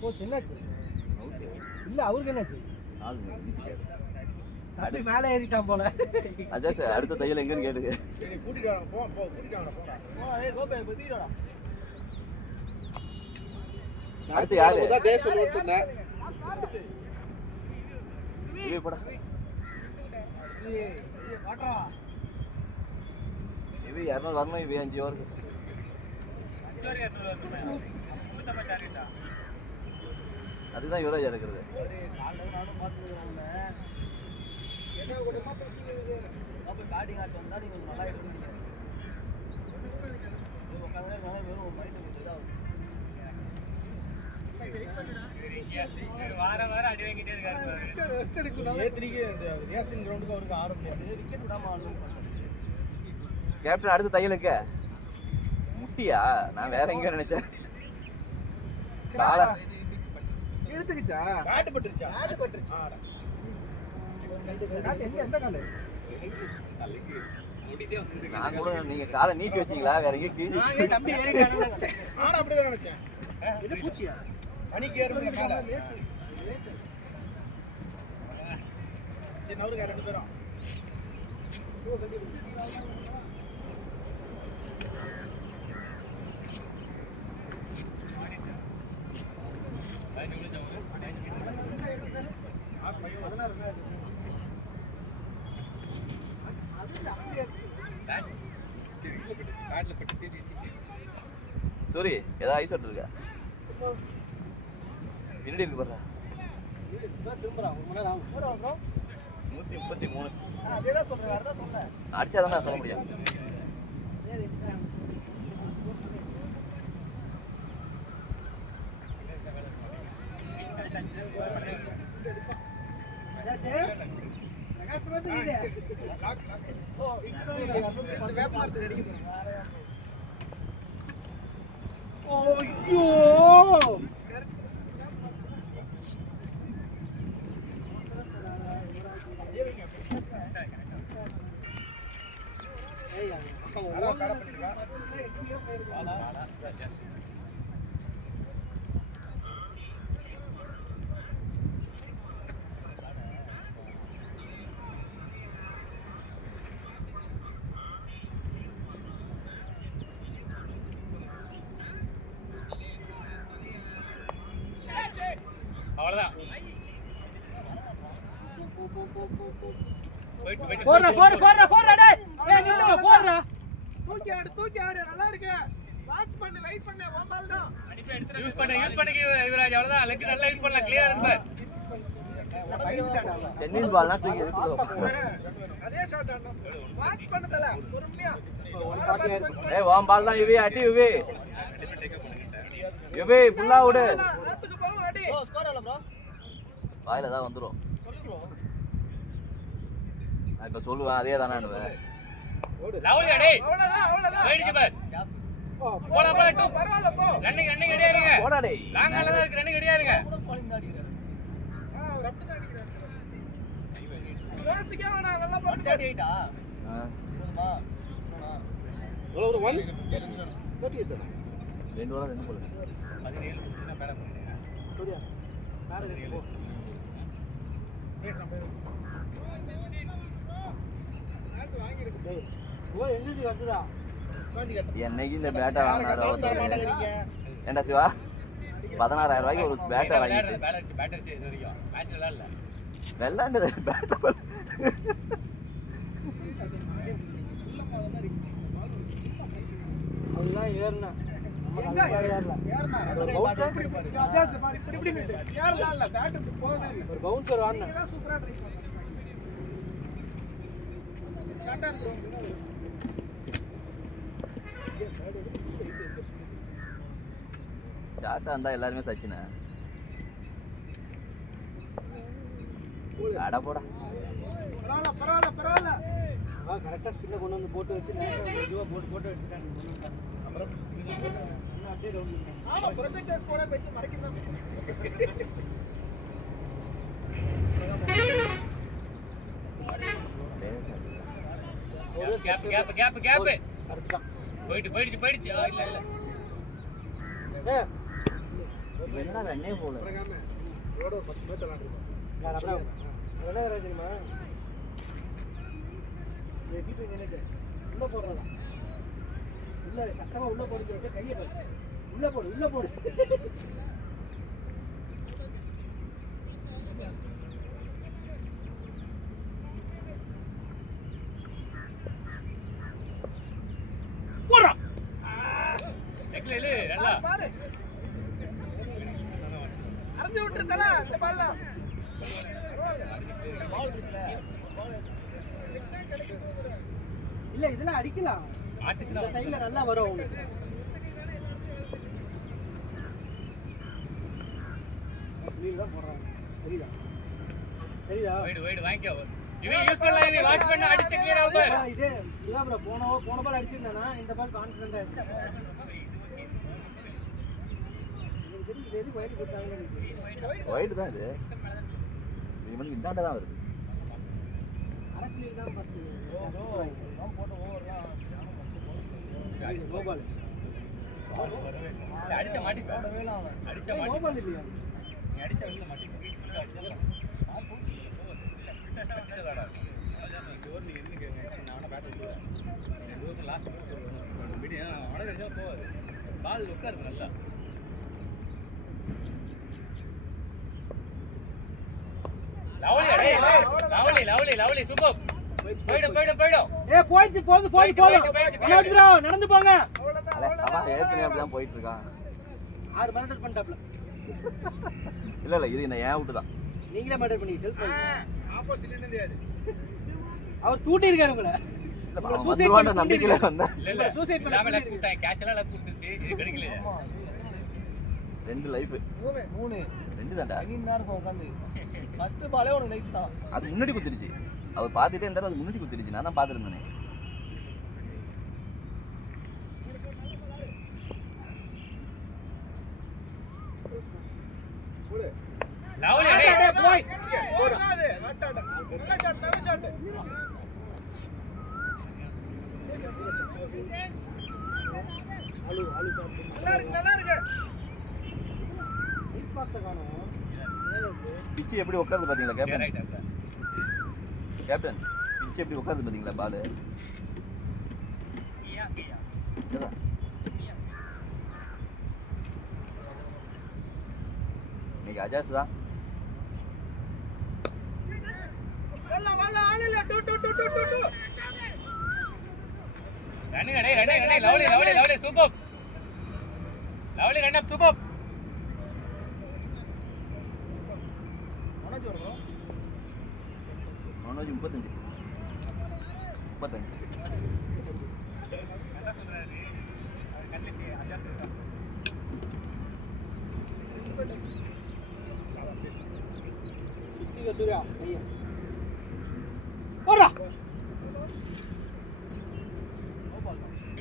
கோச் என்னாச்சு இல்லை அவருக்கு என்னாச்சு அப்படி மேலே ஏறிட்டான் போல அதான் சார் அடுத்த தையல் எங்கன்னு கேட்டுங்க சரி கூட்டிட்டு வாங்க போ கூட்டிட்டு வாங்க போடா கோபே பத்திடா அடுத்து யாரு டே சொல்லுன்னு சொன்னேன் இவே போடா காட்டா இவே 200 வரணும் இவே 5 வரும் அதுதான் யுவராஜா இருக்கிறது நானும் பார்த்துருக்கேன் என்ன கூடமா பேசிக்கிறது அப்போ பேட்டிங் ஆட்டு வந்தால் நீங்கள் கொஞ்சம் நல்லா எடுத்துருக்கீங்க உட்காந்து வெறும் மைண்டு கொஞ்சம் இதாகும் வாரம் வாரம் அடி வாங்கிட்டே இருக்காரு. ரெஸ்ட் எடுக்கணும். ஏத்திரிக்கு இந்த ரியாஸ்தின் கிரவுண்டுக்கு அவருக்கு ஆட முடியாது. விக்கெட் விடாம ஆடணும். கேப்டன் அடுத்து தையலுக்க முட்டியா? நான் வேற எங்கேயோ நினைச்சேன். காலை இழுத்துக்கிச்சா? பேட் பட்டுருச்சா? பேட் பட்டுருச்சு. கால் எந்த கால்? ஓடிட்டே வந்து நான் கூட நீங்க காலை நீட்டி வச்சீங்களா? வேற எங்கேயோ கிழிஞ்சு தம்பி ஏறிட்டானு நினைச்சேன். நானும் அப்படிதான் நினைச்சேன். இது பூச்சியா? மணிக்கு ஏறுற கால. சரி நவருங்க ரெண்டு பேரும். பேட்ல பட்டு தேடி சூரி ஏதாவது ஐஸ் அவுட் இருக்கா? பின்னாடி இருக்கு பாரு. திரும்புறான். 1 மணி நேரம் ஆகும். 133. அதேதான் சொல்றேன். அதான் சொல்றேன். அடிச்சாதான் நான் சொல்ல முடியும். அவ்வளவுதான். போயிட்டு போயிட்டு போடுறா டேய். ஏய் நில்லுடா போடுறா. தூக்கி ஆடு நல்லா இருக்கு. வாட்ச் பண்ணு வெயிட் பண்ணு. ஒரு பால் தான். யூஸ் பண்ண யுவராஜ் அவ்வளவுதான். லெக் நல்லா யூஸ் பண்ணலாம். கிளியர் இருக்கு. டென்னிஸ் பால்லாம் தூக்கி எதுக்கு? அதே ஷாட் ஆடணும். வாட்ச் பண்ணு தல. பொறுமையா. ஏய் வாம் பால் தான் யுவி அடி யுவி. யுவி ஃபுல்லா விடு. நாத்துக்கு போவோம் அடி. ப்ரோ ஸ்கோர் எவ்வளவு ப்ரோ? வாயில தான் வந்துரும். சொல்லு ப்ரோ. நான் இப்ப சொல்லுவேன் அதே தானே. லவ்லி அடி. அவ்வளவுதான். போயிடுச்சு பார். போலாம் போலாம். பரவாயில்ல போ. ரன்னிங் ரெடியா இருங்க. போடா டேய். லாங்கால தான் இருக்கு. ரன்னிங் ரெடியா இருங்க. கூட போலிங் தான் அடிக்கிறாரு. அவர் அப்படி தான் அடிக்கிறாரு. யோசிக்க வேணாம். நல்லா போடு. 38 போதுமா? ஒரு 1 38 தான. ரெண்டு வாரம் ரெண்டு போல. 17 என்ன பேட பண்ணுங்க. சரியா? வேற எதுக்கு போ. பேசுறேன் பேசுறேன். நாட்டு வாங்கி இருக்கு டேய். ஓ எங்கடி வந்துடா? என்னைக்கு இந்த பேட்டை வாங்கினாரோ ஏண்டா சிவா 16,000 ரூபாய்க்கு ஒரு பேட்டை வாங்கிட்டு பேட்டர் இது வரைக்கும் மேட்ச் நல்லா இல்ல வெள்ளாண்டது பேட்டை அதுதான் ஏறணும். நம்ம ஏறல. ஒரு பவுன்சர் இப்படி ஏறலாம் இல்ல. பேட் போகவே இல்ல. ஒரு பவுன்சர் ஆடுனா சூப்பரா ட்ரை பண்ணாங்க. ஷாட்டா இருக்கு. ஷார்ட்டா இருந்தா எல்லாருமே சச்சினா அட போடா பரவாயில்ல. கரெக்டா ஸ்பின்ன கொண்டு வந்து போட்டு வச்சு மெதுவா போட்டு வச்சுட்டாங்க. அப்புறம் அப்படியே ரவுண்ட். ஆமா ப்ரொஜெக்டர் ஸ்கோரா வெச்சு மறக்கிதான். கேப் போயிடுச்சு இல்ல என்ன ரன்னே போல இதோட ஒரு 10 மேட்ச் விளையாண்டுருக்கோம். யார் அப்புறம் என்ன தெரியுமா? எப்படி நினைக்கிறேன் உள்ள போடுறதா உள்ள சட்டமா உள்ள போடுறது அப்படியே கையை பாரு. உள்ள போடு போறா இல்ல நல்லா பாரு. அரைஞ்சு விட்டுருந்தல இந்த பால்ல. பால் இருக்குல. இல்ல இதெல்லாம் அடிக்கலாம். இந்த சைடுல நல்லா வரும் உங்களுக்கு. தான் போடுறாங்க. தெரியுதா? தெரியுதா? வைடு வாங்கிக்கோ. இவன் யூஸ் பண்ணலாம், இவன் வாட்ச் பண்ண அடிச்சு கிளியர் ஆகும் பாரு. இதே சுதா ப்ரோ போன பால் அடிச்சிருந்தானா இந்த பால் கான்ஃபிடென்ட்டா இருக்கு. எனக்கு தெரிஞ்சு இது எதுக்கு வைட் போட்டாங்கன்னு எனக்கு ஒயிட் தான் இது. இவனுக்கு இந்தாண்ட தான் வருது. அரக்கிலி தான் ஃபர்ஸ்ட் போட்ட ஓவர்லாம் கோபால் அடிச்ச மாட்டிப்பா. அடிச்ச மாட்டி. கோபால் இல்லையா? நீ அடிச்ச வெளில மாட்டிப்பா. வீஸ்ல அடிச்சல. டோர் நீ என்ன கேக்குறீங்க? நான் அவன பேட் விடுறேன். டோர் லாஸ்ட் வீடியோ அவன அடிச்சா போவாது. பால் உட்காருது நல்லா. Lovely super. போய்டும். ஏய் போயிச்சு போதும். மனோஜ் ப்ரோ நடந்து போங்க. அவன் ஏற்கனவே அப்படிதான் போயிட்டு இருக்கான். 6 மர்டர் பண்ணிட்டாப்ல. இல்ல இது என்ன ஏன் விட்டு தான். நீங்களே மர்டர் பண்ணி செல்ஃப் ஆப்போசிட்ல இருந்து அவர் தூட்டி இருக்காரு உங்களை. வந்துருவான்ற நம்பிக்கையில வந்தேன். இல்ல சூசைட் பண்ண நாம கூட்டாங்க கேட்ச் எல்லாம் கூட்டிச்சு. இது கிடைக்கலையா? 2 லைஃப். 3 2 தான்டா. நேரம் இருக்கும் உட்காந்து. ஃபர்ஸ்ட் பாலே உனக்கு லைஃப் தான். அது முன்னாடி குத்திருச்சு. அவர் பார்த்துட்டே இருந்தாரு, அது முன்னாடி குத்திருச்சு. நான் தான் பார்த்துருந்தேனே. லவ்லி அடே போய் ஓடாதே அட்டாடா நல்ல ஷாட் ஆளு ஷாட் நல்லா இருக்கு ஹிட் பாக்ஸ் காணோம். பிச்சு எப்படி உட்காருது பாத்தீங்களா கேப்டன்? ரைட் கேப்டன் பிச்சு எப்படி உட்காருது பாத்தீங்களா பால்? இன்னைக்கு அஜாஸ் தான். வல்ல ஆளு இல்ல to running lovely super. Lovely run up super. Manoj 35. என்ன சொல்றாரு? அவர் கண்ணுக்கு அஜாஸ் இருக்கா? சுத்திக சூர்யா ஐயா போடா.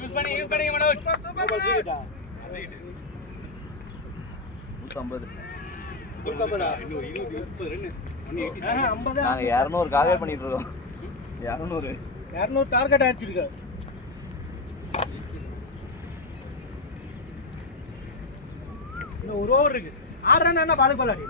யூஸ் பண்ணி மனோஜ். கோபால் சீக்கிட்டா 150. 20 50 நாங்க 200 காவே பண்ணிட்டு இருக்கோம். 200 டார்கெட் அடிச்சிருக்க. இன்னும் ஒரு ஓவர் இருக்கு. 6 ரன் என்ன பாலுக்கு பால் அடி.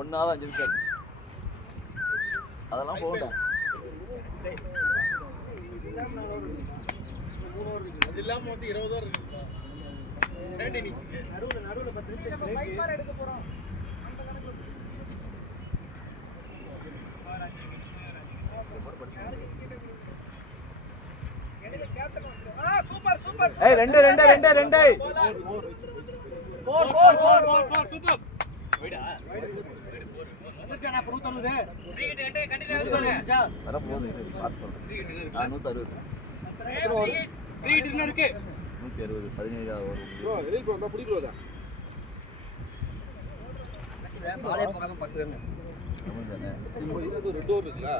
ஒன்னாவது 5 நிமிஷம். அதெல்லாம் போகட்டும். அது இல்லாம வந்து 20 ஓவர் இருக்கு 70 இன்னிங்ஸ்க்கு நடுவுல 10 நிமிஷம் பிரேக் எடுக்க போறோம். சூப்பர் ஏய் 2 4 சூப்பர். வைடா. வந்துச்சா நான் 160. ஃப்ரீ ஹிட் கண்டினியூ ஆகுது. வர போகுது. இது பார்த்து சொல்றேன். ஃப்ரீ ஹிட் இருக்கு. 160. ஃப்ரீ ஹிட் இன்னும் இருக்கு. 160 17 வரும். ப்ரோ வெளிய போ வந்தா புடிக்கலடா பாலே போகாம பாக்குறேன். ஆமாதானே. இப்போ இது 2 ஓவர் இருக்குல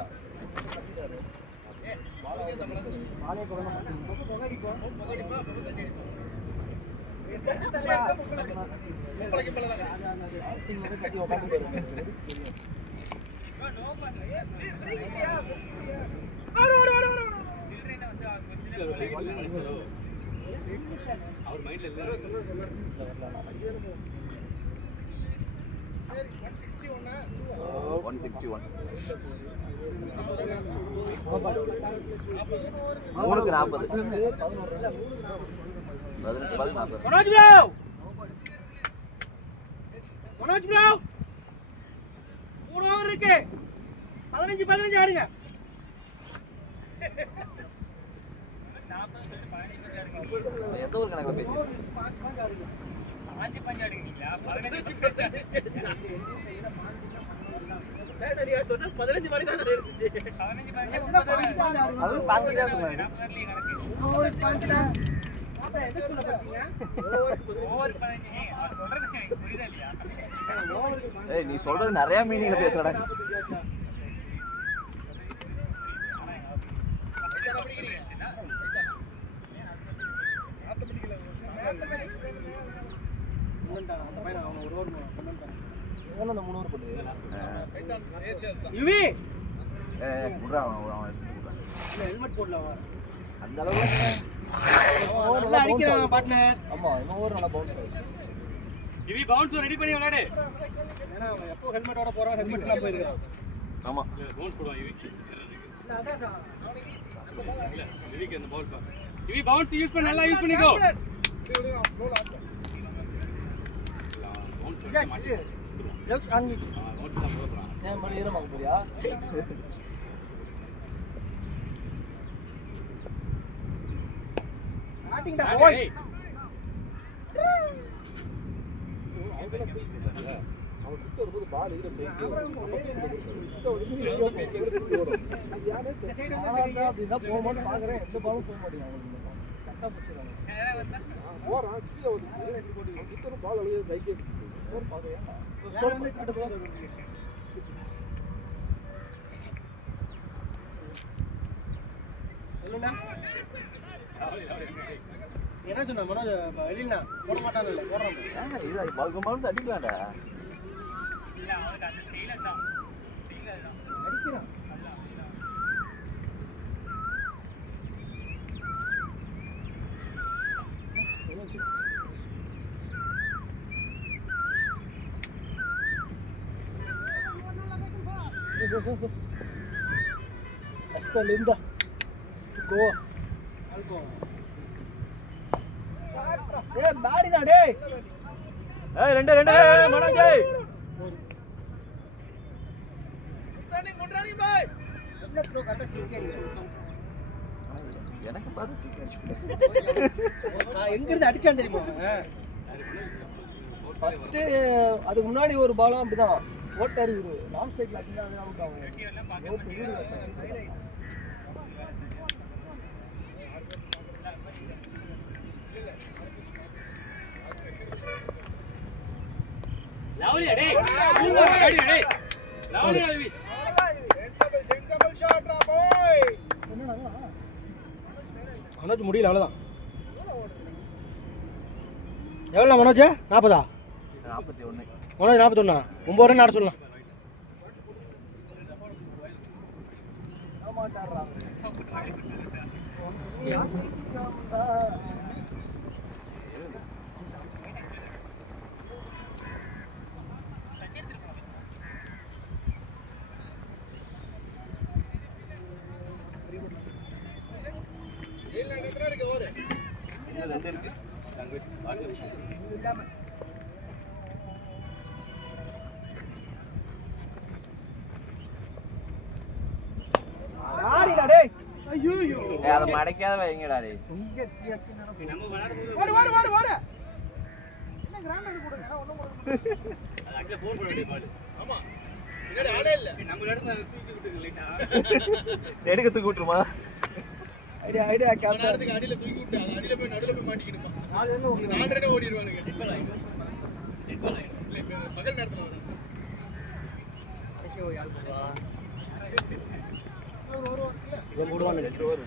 பாலே போகாம பாக்குறேன். அவர் மைண்ட்ல இல்ல. சரி 161 161. 3க்கு 40. 40. மனோஜ் ப்ரோ 3 ஓவர் இருக்கு. 15 ஆடுங்க. எந்த ஒரு கணக்குல பேசி பாஞ்சு பாஞ்சு அடிக்கிறீங்களா? 15 15 மாதிரி தான் இருந்துச்சு. 15 பாஞ்சு அது பாஞ்சுதான் இருக்கும். 40 கணக்கு. ஓவர் 15 பாப்பா எந்த ஸ்கூல்ல படிச்சீங்க? ஓவர் 15 அவர் சொல்றது எனக்கு புரியுதா இல்லையா? ஏய் நீ சொல்றது நிறைய மீனிங்ல பேசுறடா. ஹெல்மெட் போடல அந்த அளவுக்கு நல்லா அடிக்கிறாங்க பார்ட்னர். ஆமா இன்னும் ஒரு நல்ல பவுன்ஸ் இவி பவுன்ஸ் ரெடி பண்ணி விளையாடு. ஏன்னா அவன் எப்போ ஹெல்மெட்டோட போறான், ஹெல்மெட்லாம் போயிருக்கான். ஆமா பவுன்ஸ் போடுவான் இவி. இல்ல அதான் இல்ல இவிக்கு அந்த பவுல் பா. இவி பவுன்ஸ் யூஸ் பண்ண நல்லா யூஸ் பண்ணிக்கோ. லெஃப்ட் ஆங்கிச்சு பவுன்ஸ் தான் போடுறான். ஏன் மணி ஏற வாங்க போறியா? ஸ்டார்டிங் தான் போய் அவன் கிட்ட வரும்போது பால் இதில் போயிட்டு அப்படின்னா போகும்போது பார்க்குறேன், எந்த பாலும் போக மாட்டேங்குது. கரெக்டாக பிடிச்சிருக்காங்க. போகிறான் கீழே வந்து கிட்ட பால் அழுது பைக்கே என்ன சொன்ன மனோஜ்? வெளியில போட மாட்டான்னு இல்லை, போடுறான். இது பல்கம் பவுன்ஸ் அடிக்கலாம்டா. இல்ல அவனுக்கு அந்த ஸ்டைல் தான். ஸ்டைல் அதுதான். அடிக்கிறான். Hasta linda. Go. Algo. ஏய் பாடிடா டேய். ஏய் ரெண்டு மனோஜ். முட்ரானி பாய். என்ன ப்ரோ கரெக்ட்டா சிக்கேடி. எனக்கு பாத்து சீக்கிரம் எங்க இருந்து அடிச்சான் தெரியுமா? ஃபர்ஸ்ட் அதுக்கு முன்னாடி ஒரு பாலும் அப்படிதான் ஓட்டாரு இவரு நான் ஸ்ட்ரைக்ல அடிச்சா அவுட் ஆகும். எல்லாம் பார்க்க லவ்லி டேய். லவ்லி டேய். Lovely lovely. சென்சபிள் ஷாட் ரா பாய். மனோஜ் முடியல அவ்வளவுதான். எவ்வளோ மனோஜ்? 40? 41. மனோஜ் 41. 9 ரன் ஆட சொல்லலாம். ரெண்டு இருக்கு. ஆடிடா டேய். ஐயோ அத மடக்காத வைங்கடா டேய். நம்ம விளையாடும்போது ஓடு ஓடு ஓடு ஓடு. என்ன கிராண்டர் கொடுங்க ஒண்ணும் கொடுங்க. அது அங்க ஃபோன் பண்ண வேண்டிய பால். ஆமா பின்னாடி ஆளே இல்ல. நம்ம விளையாடும்போது தூக்கி விட்டு லைட்டா. எடுக்க தூக்கி விட்டுருமா? Idea captain. அதுக்கு அடியில தூக்கி விட்டு அது அடியில போய் நடுவுல போய் மாட்டிக்கிடுமா. 4 ரன் ஓடி. 4 ரன் ஓடிடுவானுங்க. டெட்பால் ஆயிடும். டெட்பால் ஆயிடும். இல்ல இப்ப பகல் நேரத்துல வரும். ஐயோ யார் போவா? இவன் போடுவானே 2 ஓவர்.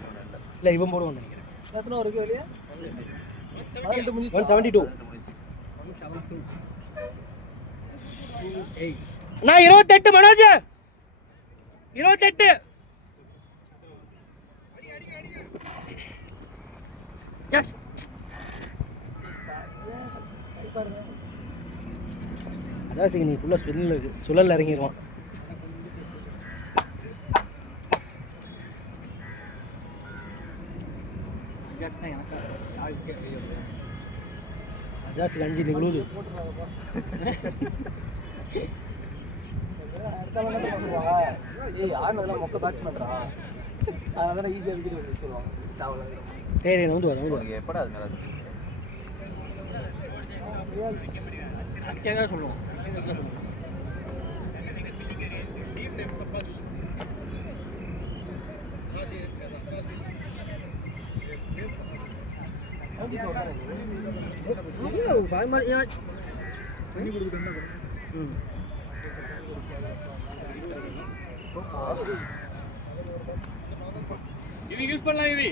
இல்ல இவன் போடுவான் நினைக்கிறேன். எத்தனை ஓவர் இருக்கு வெளிய? 172. நான் 28 மனோஜ். 28. ஜஸ்ட் அதான் சரி நீ ஃபுல்லாக சுழல் இறங்கிடுவான். அஜாஸுக்கு 5 நீ விழுது. ஏய் ஆனதெல்லாம் மொக்க பேட்ஸ்மேன்டா. அதனால ஈஸியா விக்கெட் எடுத்து சொல்லுவாங்க. சரி வந்து உனக்கு எப்படா அது மேல அச்சா சொல்லுவோம். இவி யூஸ் பண்ணலாம் இவி.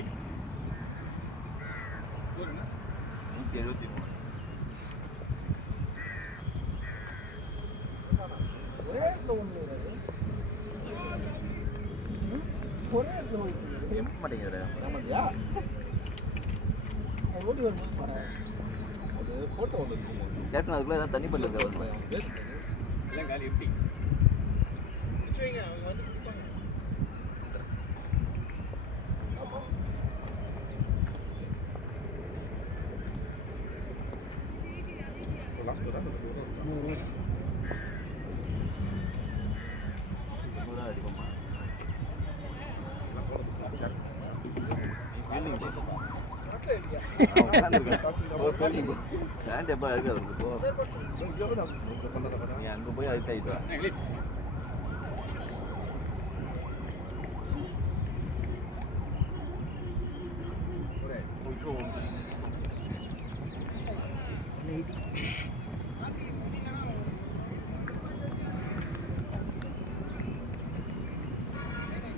173. மாட்டேங்குது. ஓடி வரும்போது பாரு. அது ஃபோட்டோ ஒன்று இருக்குங்க. கேப்டன் அதுக்குள்ள ஏதாவது தண்ணி பல்ல இருக்கா? எல்லாம் காலி எம்டி. முடிச்சு வைங்க, அவங்க வந்து கொடுப்பாங்க. லாஸ்ட் வர பூரா அடிக்குமா? பேண்ட் எப்போ அழுக்காது இருக்கு போ. நீ அங்கே போய் அழுக்காயிட்டு வா.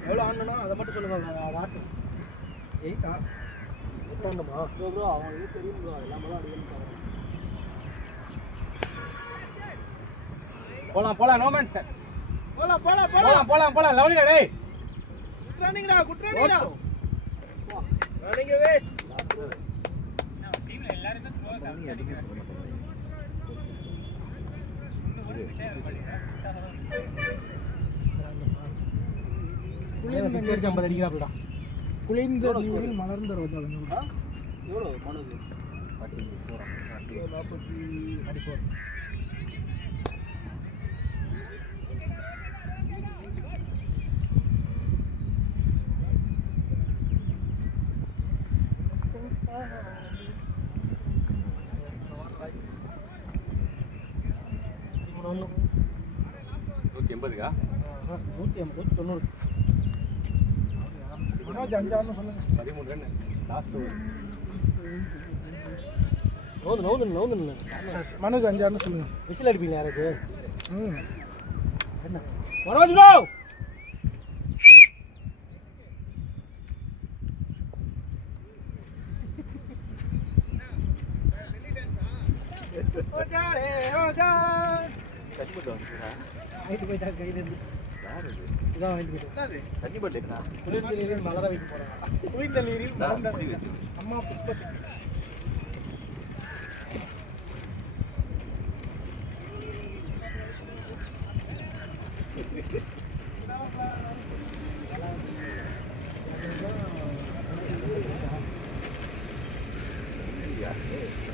எவ்வளோ ஆடணும்னா அதை மட்டும் சொல்லுங்க. அது ஆட்டு 8 ஆடணுமா? ப்ரோ அவங்களுக்கு தெரியும் ப்ரோ, எல்லாமே அடிக்கணும். போலாம் போலாம் நோ மேன் சார். போலாம் போலாம் போலாம் போலாம் போலாம் லவ்லிடா டேய். குட் ரன்னிங்டா, குட் ரன்னிங்டா. Running away. டீம்ல எல்லாரும் த்ரோ நீ அடிக்க சொல்ல மாட்டேன். குளிர்ந்த நீர் 50 அடிக்கிறாப்டா. குளிர்ந்த நீரில் மலர்ந்த ரோஜா வந்து எவ்வளோ மனோஜ்? 44. ஒன்று 180க்கா? 180 190. மனோஜ் 5 ஆடணும் சொல்லுங்க. 13 ரன் லாஸ்ட் நவுந்து மனோஜ் 5 ஆடணும் சொல்லுங்க. விசில் அடிப்பீங்க யாராச்சும்? என்ன மனோஜ் ப்ரோ. தண்ணி பட்டு வந்துச்சுன்னா ஆயிட்டு போயிட்டா கையிலேருந்து. யார் இது? இதான் வாங்கிட்டு போயிட்டேன். தண்ணி பட்டுண்ணா குளிர்ந்த நீரில் மலர வைக்க போகிறாங்க. குளிர்ந்த நீரில் மலர்ந்த அம்மா புஷ்பத்தி.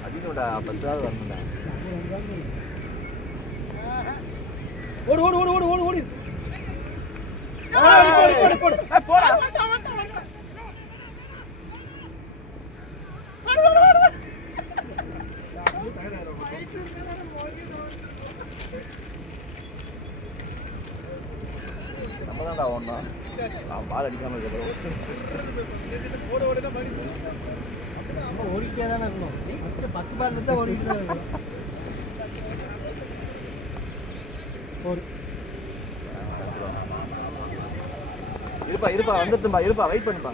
அதினோட 10வது வரணும்டா. ஓடு ஓடு ஓடு ஓடு ஓடு ஓடு. போடு போடு போடா. நம்ம தான்டா ஓடணும். நான் பால் அடிக்காமல் இருக்கிறோம். நம்ம ஓடிக்கிட்டே தானே இருக்கணும். ஃபஸ்ட்டு பஸ் பால் தான் ஓடிக்கிட்டு தான் இருக்கணும். இருப்பா இருப்பா வந்துட்டும்பா இருப்பா வெயிட் பண்ணுப்பா.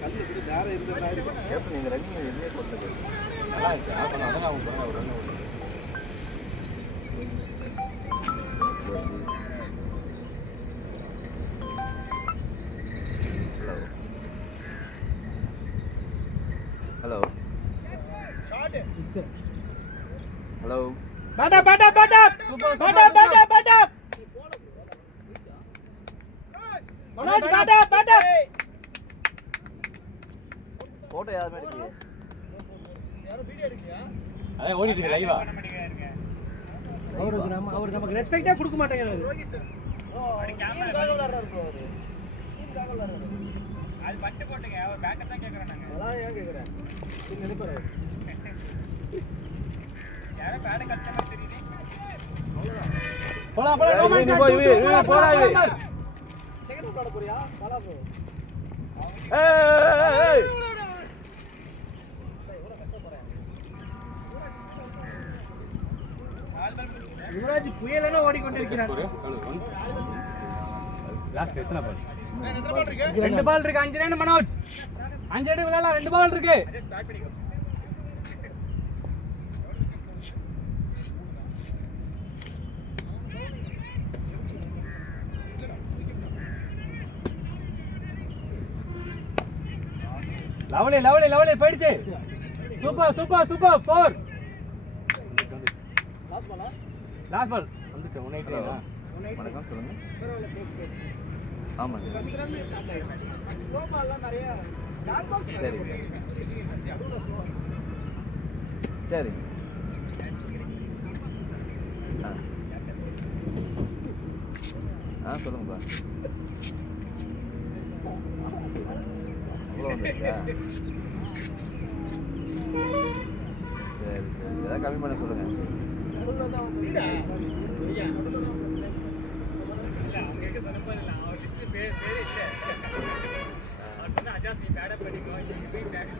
கல்லுக்கு நேரம் இருந்ததுனா கேப்டன் நீங்கள் ரன்னிங் எதுவுமே கொடுத்தது நல்லா இருக்கு. நான் சொன்னேன் அதான் அவங்க ஒரு ரன் ஓடுது. ஹலோ ஹலோ பேட்டா பேட்டா பேட்டா பேட்டா பேட்டா பேட்டா மனோஜ் பேட்டா பேட்டா. ஃபோட்டோ யாருமே எடுக்கலையே. அதான் ஓடிட்டு இருக்கு லைவா. அவருக்கு நமக்கு ரெஸ்பெக்டே கொடுக்க மாட்டேங்கிறாரு. அது பட்டு போட்டுங்க ஒரு பேக்கப் தான் கேட்குறோம் நாங்கள். அதெல்லாம் ஏன் கேட்குறேன் நினைப்பாரு யாரோ பேடை கட்ட மாதிரி தெரியுது. போலாம் போலாம் நீ போய் போடா இது செகண்ட் விளையாட போறியா பாலா போ ஏய் யுவராஜ் புயலென ஓடிக்கொண்டிருக்கிறார். லாஸ்ட் எத்தனை பால்? 2 பால் இருக்கு. 5 ரன் மனோஜ். 5 ரன் விளையாடலாம். 2 பால் இருக்கு. ஸ்டார்ட் பண்ணிக்கோ. லவ்லி லவ்லி லவ்லி போயிடுச்சு. Super super super 4. Last ball வந்துச்சு 180. வணக்கம் சொல்லுங்க. ஆமாங்க சரி சரி சொல்லுங்கப்பா. அவ்வளோ வந்துருக்கா? சரி சரி ஏதாவது கம்மி பண்ண சொல்லுங்க. இல்லை அவங்க இருக்க சொன்னப்போ இல்லை அவர் லிஸ்ட்டில் பேரே இல்லை. அவர் சொன்ன அஜாஸ் நீ பேடப் பண்ணிக்கோ இங்கே போய் பேக்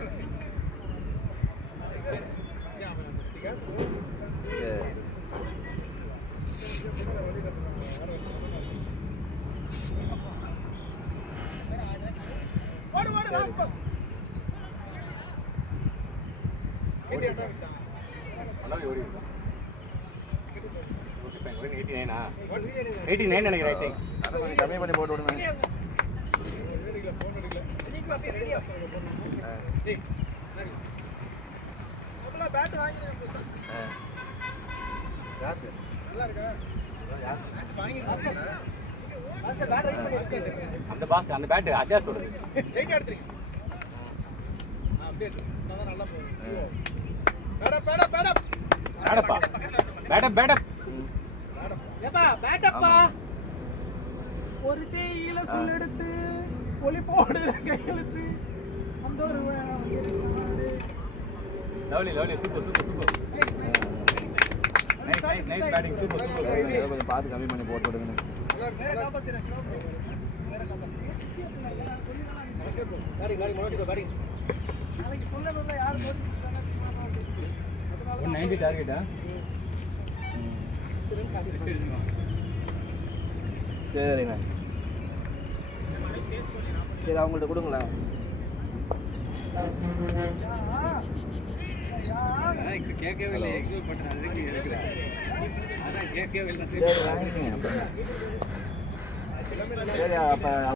சரி நல்லாவே ஓடி 89 நினைக்கிறேன். ஐ திங்க் அதை கொஞ்சம் கம்மி பண்ணி போட்டு விடுங்க. பேட் வாங்கிடுங்க. நல்லா இருக்கா? அந்த பாஸ் அந்த பேட் அஜாஸ் சொல்லுது. ஸ்ட்ரைட்டா எடுத்துறீங்க. அப்படியே நான் நல்லா போகுது. பேடப் பேடப் பேடப். பேடப்பா பேடப் பேடப் ஏப்பா பேட்டப்பா. ஒரு தேயில சொல்லெடுத்து ஒளி போடு கையெழுத்து அந்த ஒரு lovely lovely super super super nice nice nice batting super super. ஏதோ கொஞ்சம் பார்த்து கம்மி பண்ணி போட்டு விடுங்க. நாளைக்கு சொல்லணும்ல யார் போட்டு 90 டார்கெட்டா? சரிண்ணா சரி அவங்கள்ட்ட கொடுங்களேன். கேட்கவே இல்லை. எக்ஸாம் பண்ணுறேன் அதுக்கு நீ எடுக்கிறேன். அதான் கேட்கவே இல்லை. சரி வாங்கிக்கங்க. சரி அப்போ